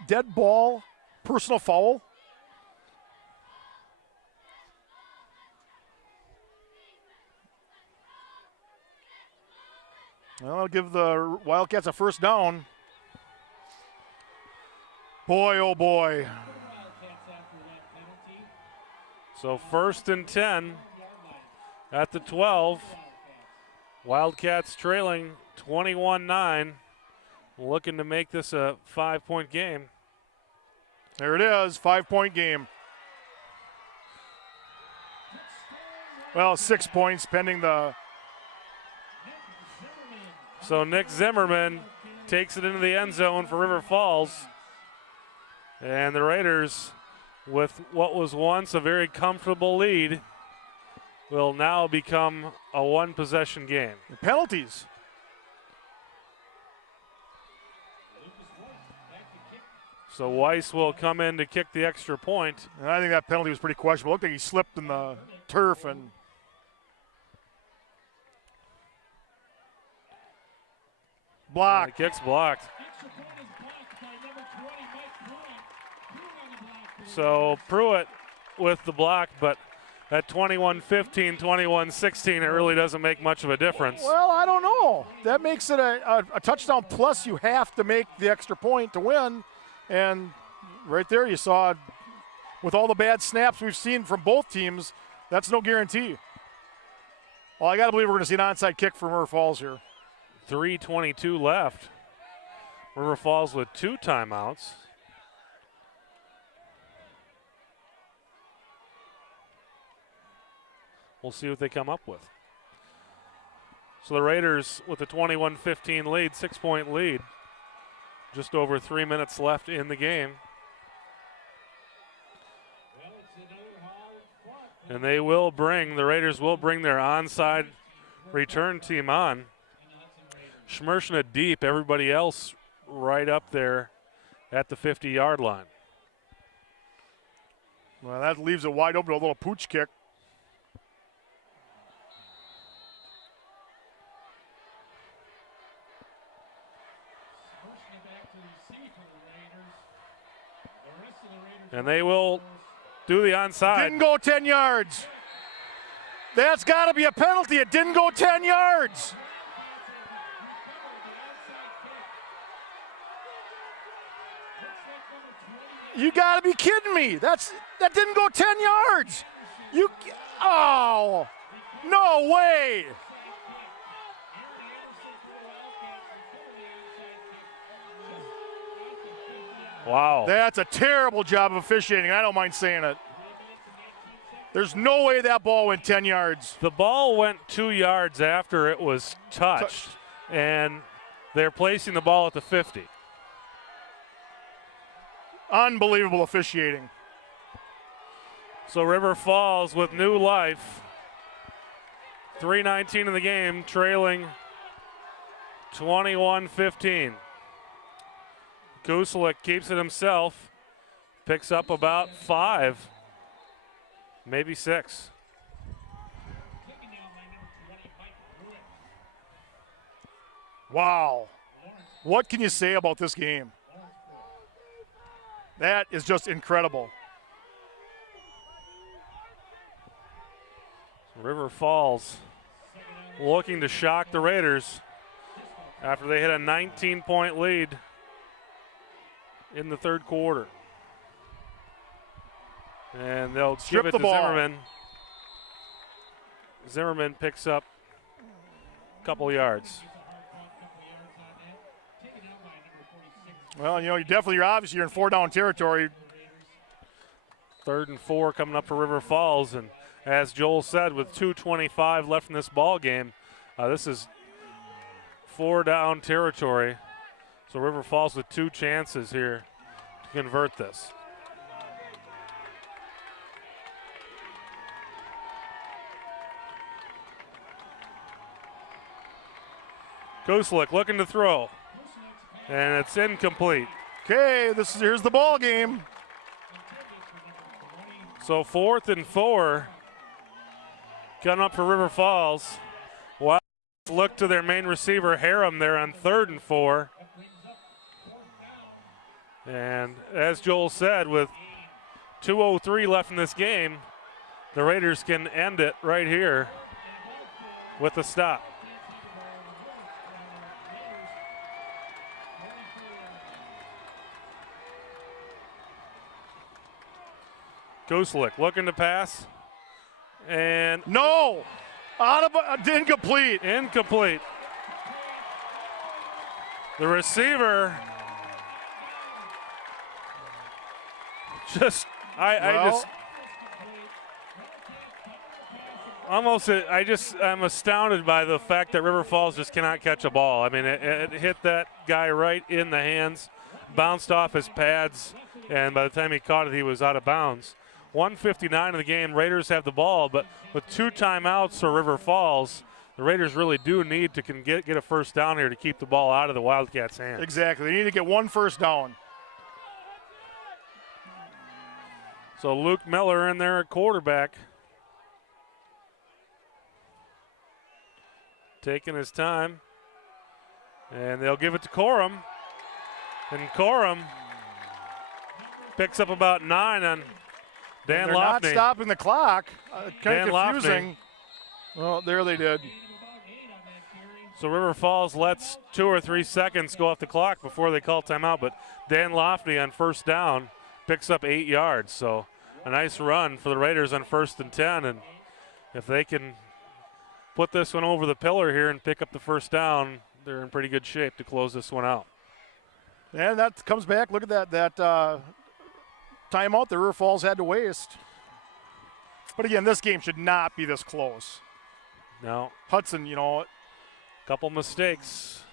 dead ball personal foul? Well, I'll give the Wildcats a first down. Boy, oh boy. So 1st and 10 at the 12. Wildcats trailing 21-9, looking to make this a 5-point game. There it is, 5-point game. Well, 6 points pending the. So Nick Zimmerman takes it into the end zone for River Falls. And the Raiders, with what was once a very comfortable lead, will now become a one-possession game. Penalties. So Weiss will come in to kick the extra point. And I think that penalty was pretty questionable. It looked like he slipped in the turf and. Blocked. The kick's blocked. So Pruitt with the block, but at 21-15, 21-16, it really doesn't make much of a difference. Well, I don't know. That makes it a touchdown plus. You have to make the extra point to win. And right there you saw, with all the bad snaps we've seen from both teams, that's no guarantee. Well, I got to believe we're going to see an onside kick from River Falls here. 3:22 left. River Falls with 2 timeouts. We'll see what they come up with. So the Raiders with a 21-15 lead, 6-point lead. Just over 3 minutes left in the game. And the Raiders will bring their onside return team on. Schmershna deep, everybody else right up there at the 50-yard line. Well, that leaves it wide open to a little pooch kick. And they will do the onside. Didn't go 10 yards. That's got to be a penalty. It didn't go 10 yards. You got to be kidding me. That didn't go 10 yards. Oh, no way. Wow. That's a terrible job of officiating. I don't mind saying it. There's no way that ball went 10 yards. The ball went 2 yards after it was touched, and they're placing the ball at the 50. Unbelievable officiating. So River Falls with new life. 3:19 in the game, trailing 21-15. Kusalik keeps it himself, picks up about 5, maybe 6. Wow. What can you say about this game? That is just incredible. River Falls looking to shock the Raiders after they hit a 19-point lead in the third quarter. And they'll give it to Zimmerman. Zimmerman picks up a couple yards. Well, you're obviously you're in 4-down territory. 3rd and 4 coming up for River Falls, and as Joel said, with 2:25 left in this ball game. This is 4-down territory. So River Falls with 2 chances here to convert this. Kuslik looking to throw, and it's incomplete. Okay, here's the ball game. So 4th and 4 coming up for River Falls. Wow. Look to their main receiver Harem there on 3rd and 4. And as Joel said, with 2:03 left in this game, the Raiders can end it right here with a stop. Kuslik looking to pass, and no, incomplete. Incomplete. The receiver I'm astounded by the fact that River Falls just cannot catch a ball. I mean, it hit that guy right in the hands, bounced off his pads, and by the time he caught it, he was out of bounds. 1:59 of the game, Raiders have the ball, but with 2 timeouts for River Falls, the Raiders really do need to get a first down here to keep the ball out of the Wildcats' hands. Exactly. They need to get 1 first down. So Luke Miller in there at quarterback. Taking his time. And they'll give it to Corum. And Corum picks up about 9 on Dan They're Lofney. not stopping the clock. Kind of confusing. Lofney. Well, there they did. So River Falls lets 2 or 3 seconds go off the clock before they call timeout, but Dan Lofney on first down picks up 8 yards. So a nice run for the Raiders on 1st and 10, and if they can put this one over the pillar here and pick up the first down, they're in pretty good shape to close this one out. And that comes back. Look at that timeout the River Falls had to waste. But again, this game should not be this close. No. Hudson, Couple mistakes.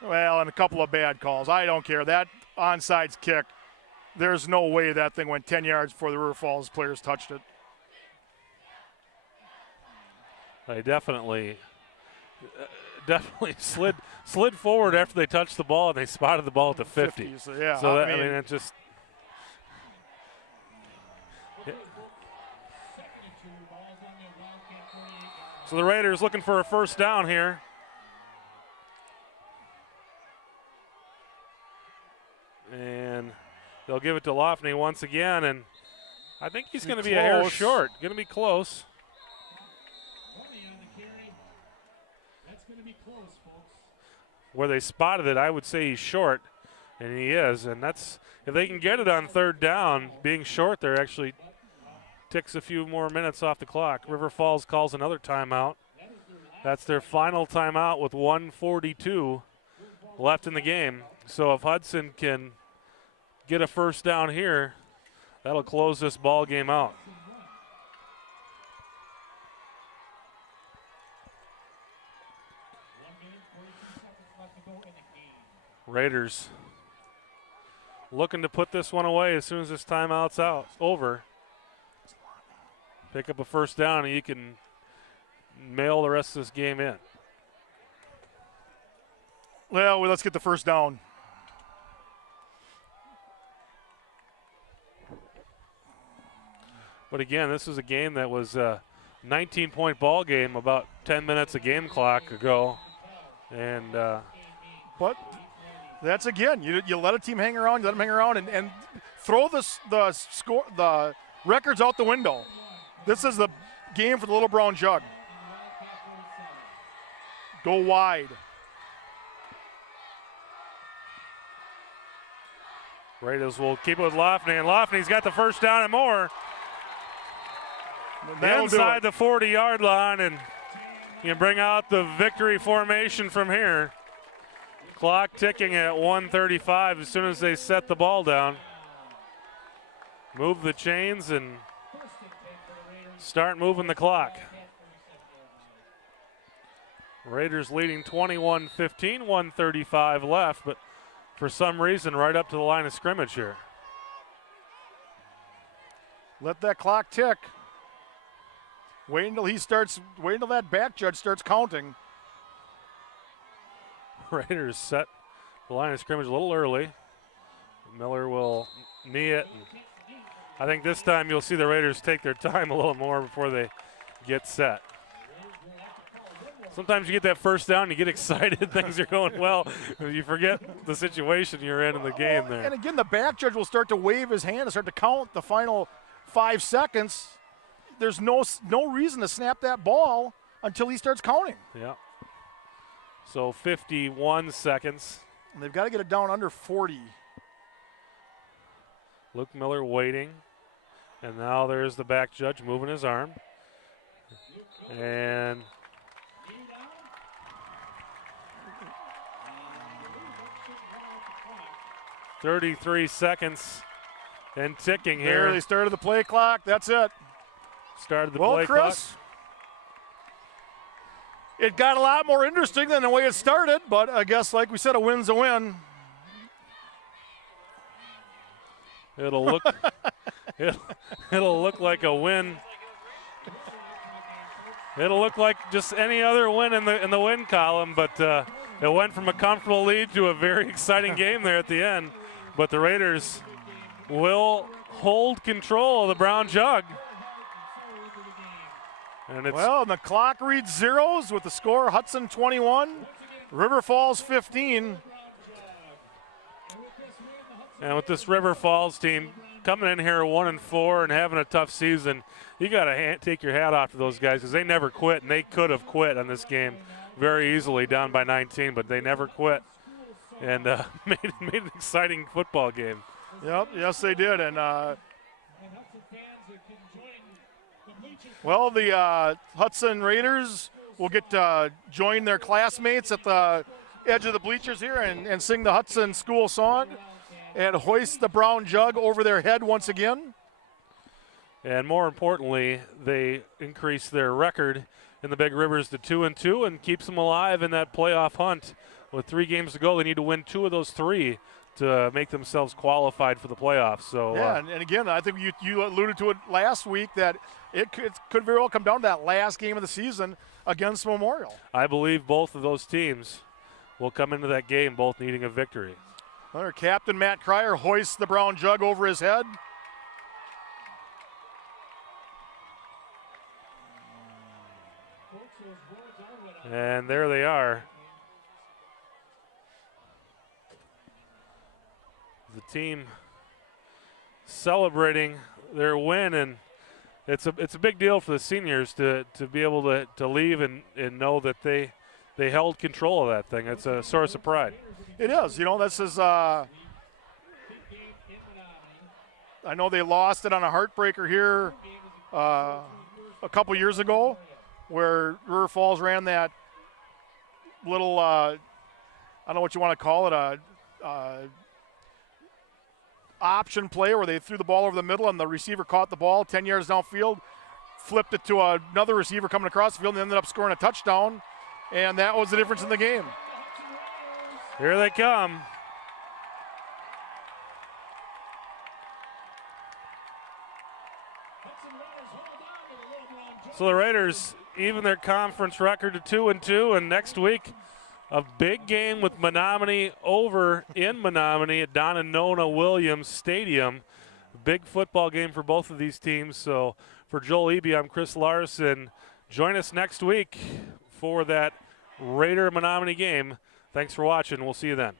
Well, and a couple of bad calls. I don't care. That onside kick, there's no way that thing went 10 yards before the River Falls players touched it. They definitely slid forward after they touched the ball, and they spotted the ball at the 50. So, yeah, so that, I mean, it just. So the Raiders looking for a first down here. And they'll give it to Lofney once again, and I think he's going to be a hair short. Going to be close. Where they spotted it, I would say he's short, and he is. And that's, if they can get it on 3rd down, being short there actually ticks a few more minutes off the clock. River Falls calls another timeout. That's their final timeout with 1:42 left in the game. So if Hudson can get a first down here, that'll close this ball game out. Raiders looking to put this one away as soon as this timeout's over. Pick up a first down, and you can mail the rest of this game in. Well, let's get the first down. But again, this is a game that was a 19-point ball game about 10 minutes of game clock ago. And but that's, again, you let a team hang around, you let them hang around, and throw the records out the window. This is the game for the Little Brown Jug. Go wide. Raiders will keep it with Lofney, and Lofney's got the first down and more. Inside the 40-yard line, and you can bring out the victory formation from here. Clock ticking at 1:35 as soon as they set the ball down. Move the chains and start moving the clock. Raiders leading 21-15, 1:35 left, but for some reason right up to the line of scrimmage here. Let that clock tick. Wait until that back judge starts counting. Raiders set the line of scrimmage a little early. Miller will knee it. I think this time you'll see the Raiders take their time a little more before they get set. Sometimes you get that first down, you get excited, things are going well. You forget the situation you're in the game there. And again, the back judge will start to wave his hand and start to count the final 5 seconds. There's no reason to snap that ball until he starts counting. Yeah. So 51 seconds. And they've got to get it down under 40. Luke Miller waiting. And now there's the back judge moving his arm. And 33 seconds and ticking here. There, they started the play clock. That's it. Started the play clock. Chris, it got a lot more interesting than the way it started, but I guess, like we said, a win's a win. It'll look it'll look like a win. It'll look like just any other win in the win column, but it went from a comfortable lead to a very exciting game there at the end. But the Raiders will hold control of the Brown Jug. And and the clock reads zeros with the score Hudson 21, River Falls 15. And with this River Falls team coming in here 1-4 and having a tough season, you got to take your hat off to those guys because they never quit, and they could have quit on this game very easily, down by 19, but they never quit and made an exciting football game. Yep, yes they did, and the Hudson Raiders will get to join their classmates at the edge of the bleachers here and sing the Hudson school song and hoist the Brown Jug over their head once again. And more importantly, they increase their record in the Big Rivers to 2-2 and keeps them alive in that playoff hunt. With 3 games to go, they need to win 2 of those 3 to make themselves qualified for the playoffs. So yeah, and again, I think you alluded to it last week that it could very well come down to that last game of the season against Memorial. I believe both of those teams will come into that game both needing a victory. Our captain Matt Cryer hoists the Brown Jug over his head. And there they are. The team celebrating their win, and it's a big deal for the seniors to be able to leave and know that they held control of that thing. It's a source of pride. It is. This is I know they lost it on a heartbreaker here a couple years ago, where River Falls ran that little I don't know what you want to call it, a option play where they threw the ball over the middle and the receiver caught the ball 10 yards downfield, flipped it to another receiver coming across the field, and ended up scoring a touchdown, and that was the difference in the game. Here they come. So the Raiders even their conference record to 2-2, and next week a big game with Menominee over in Menominee at Donna Nona Williams Stadium. Big football game for both of these teams. So for Joel Eby, I'm Chris Larson. Join us next week for that Raider Menominee game. Thanks for watching. We'll see you then.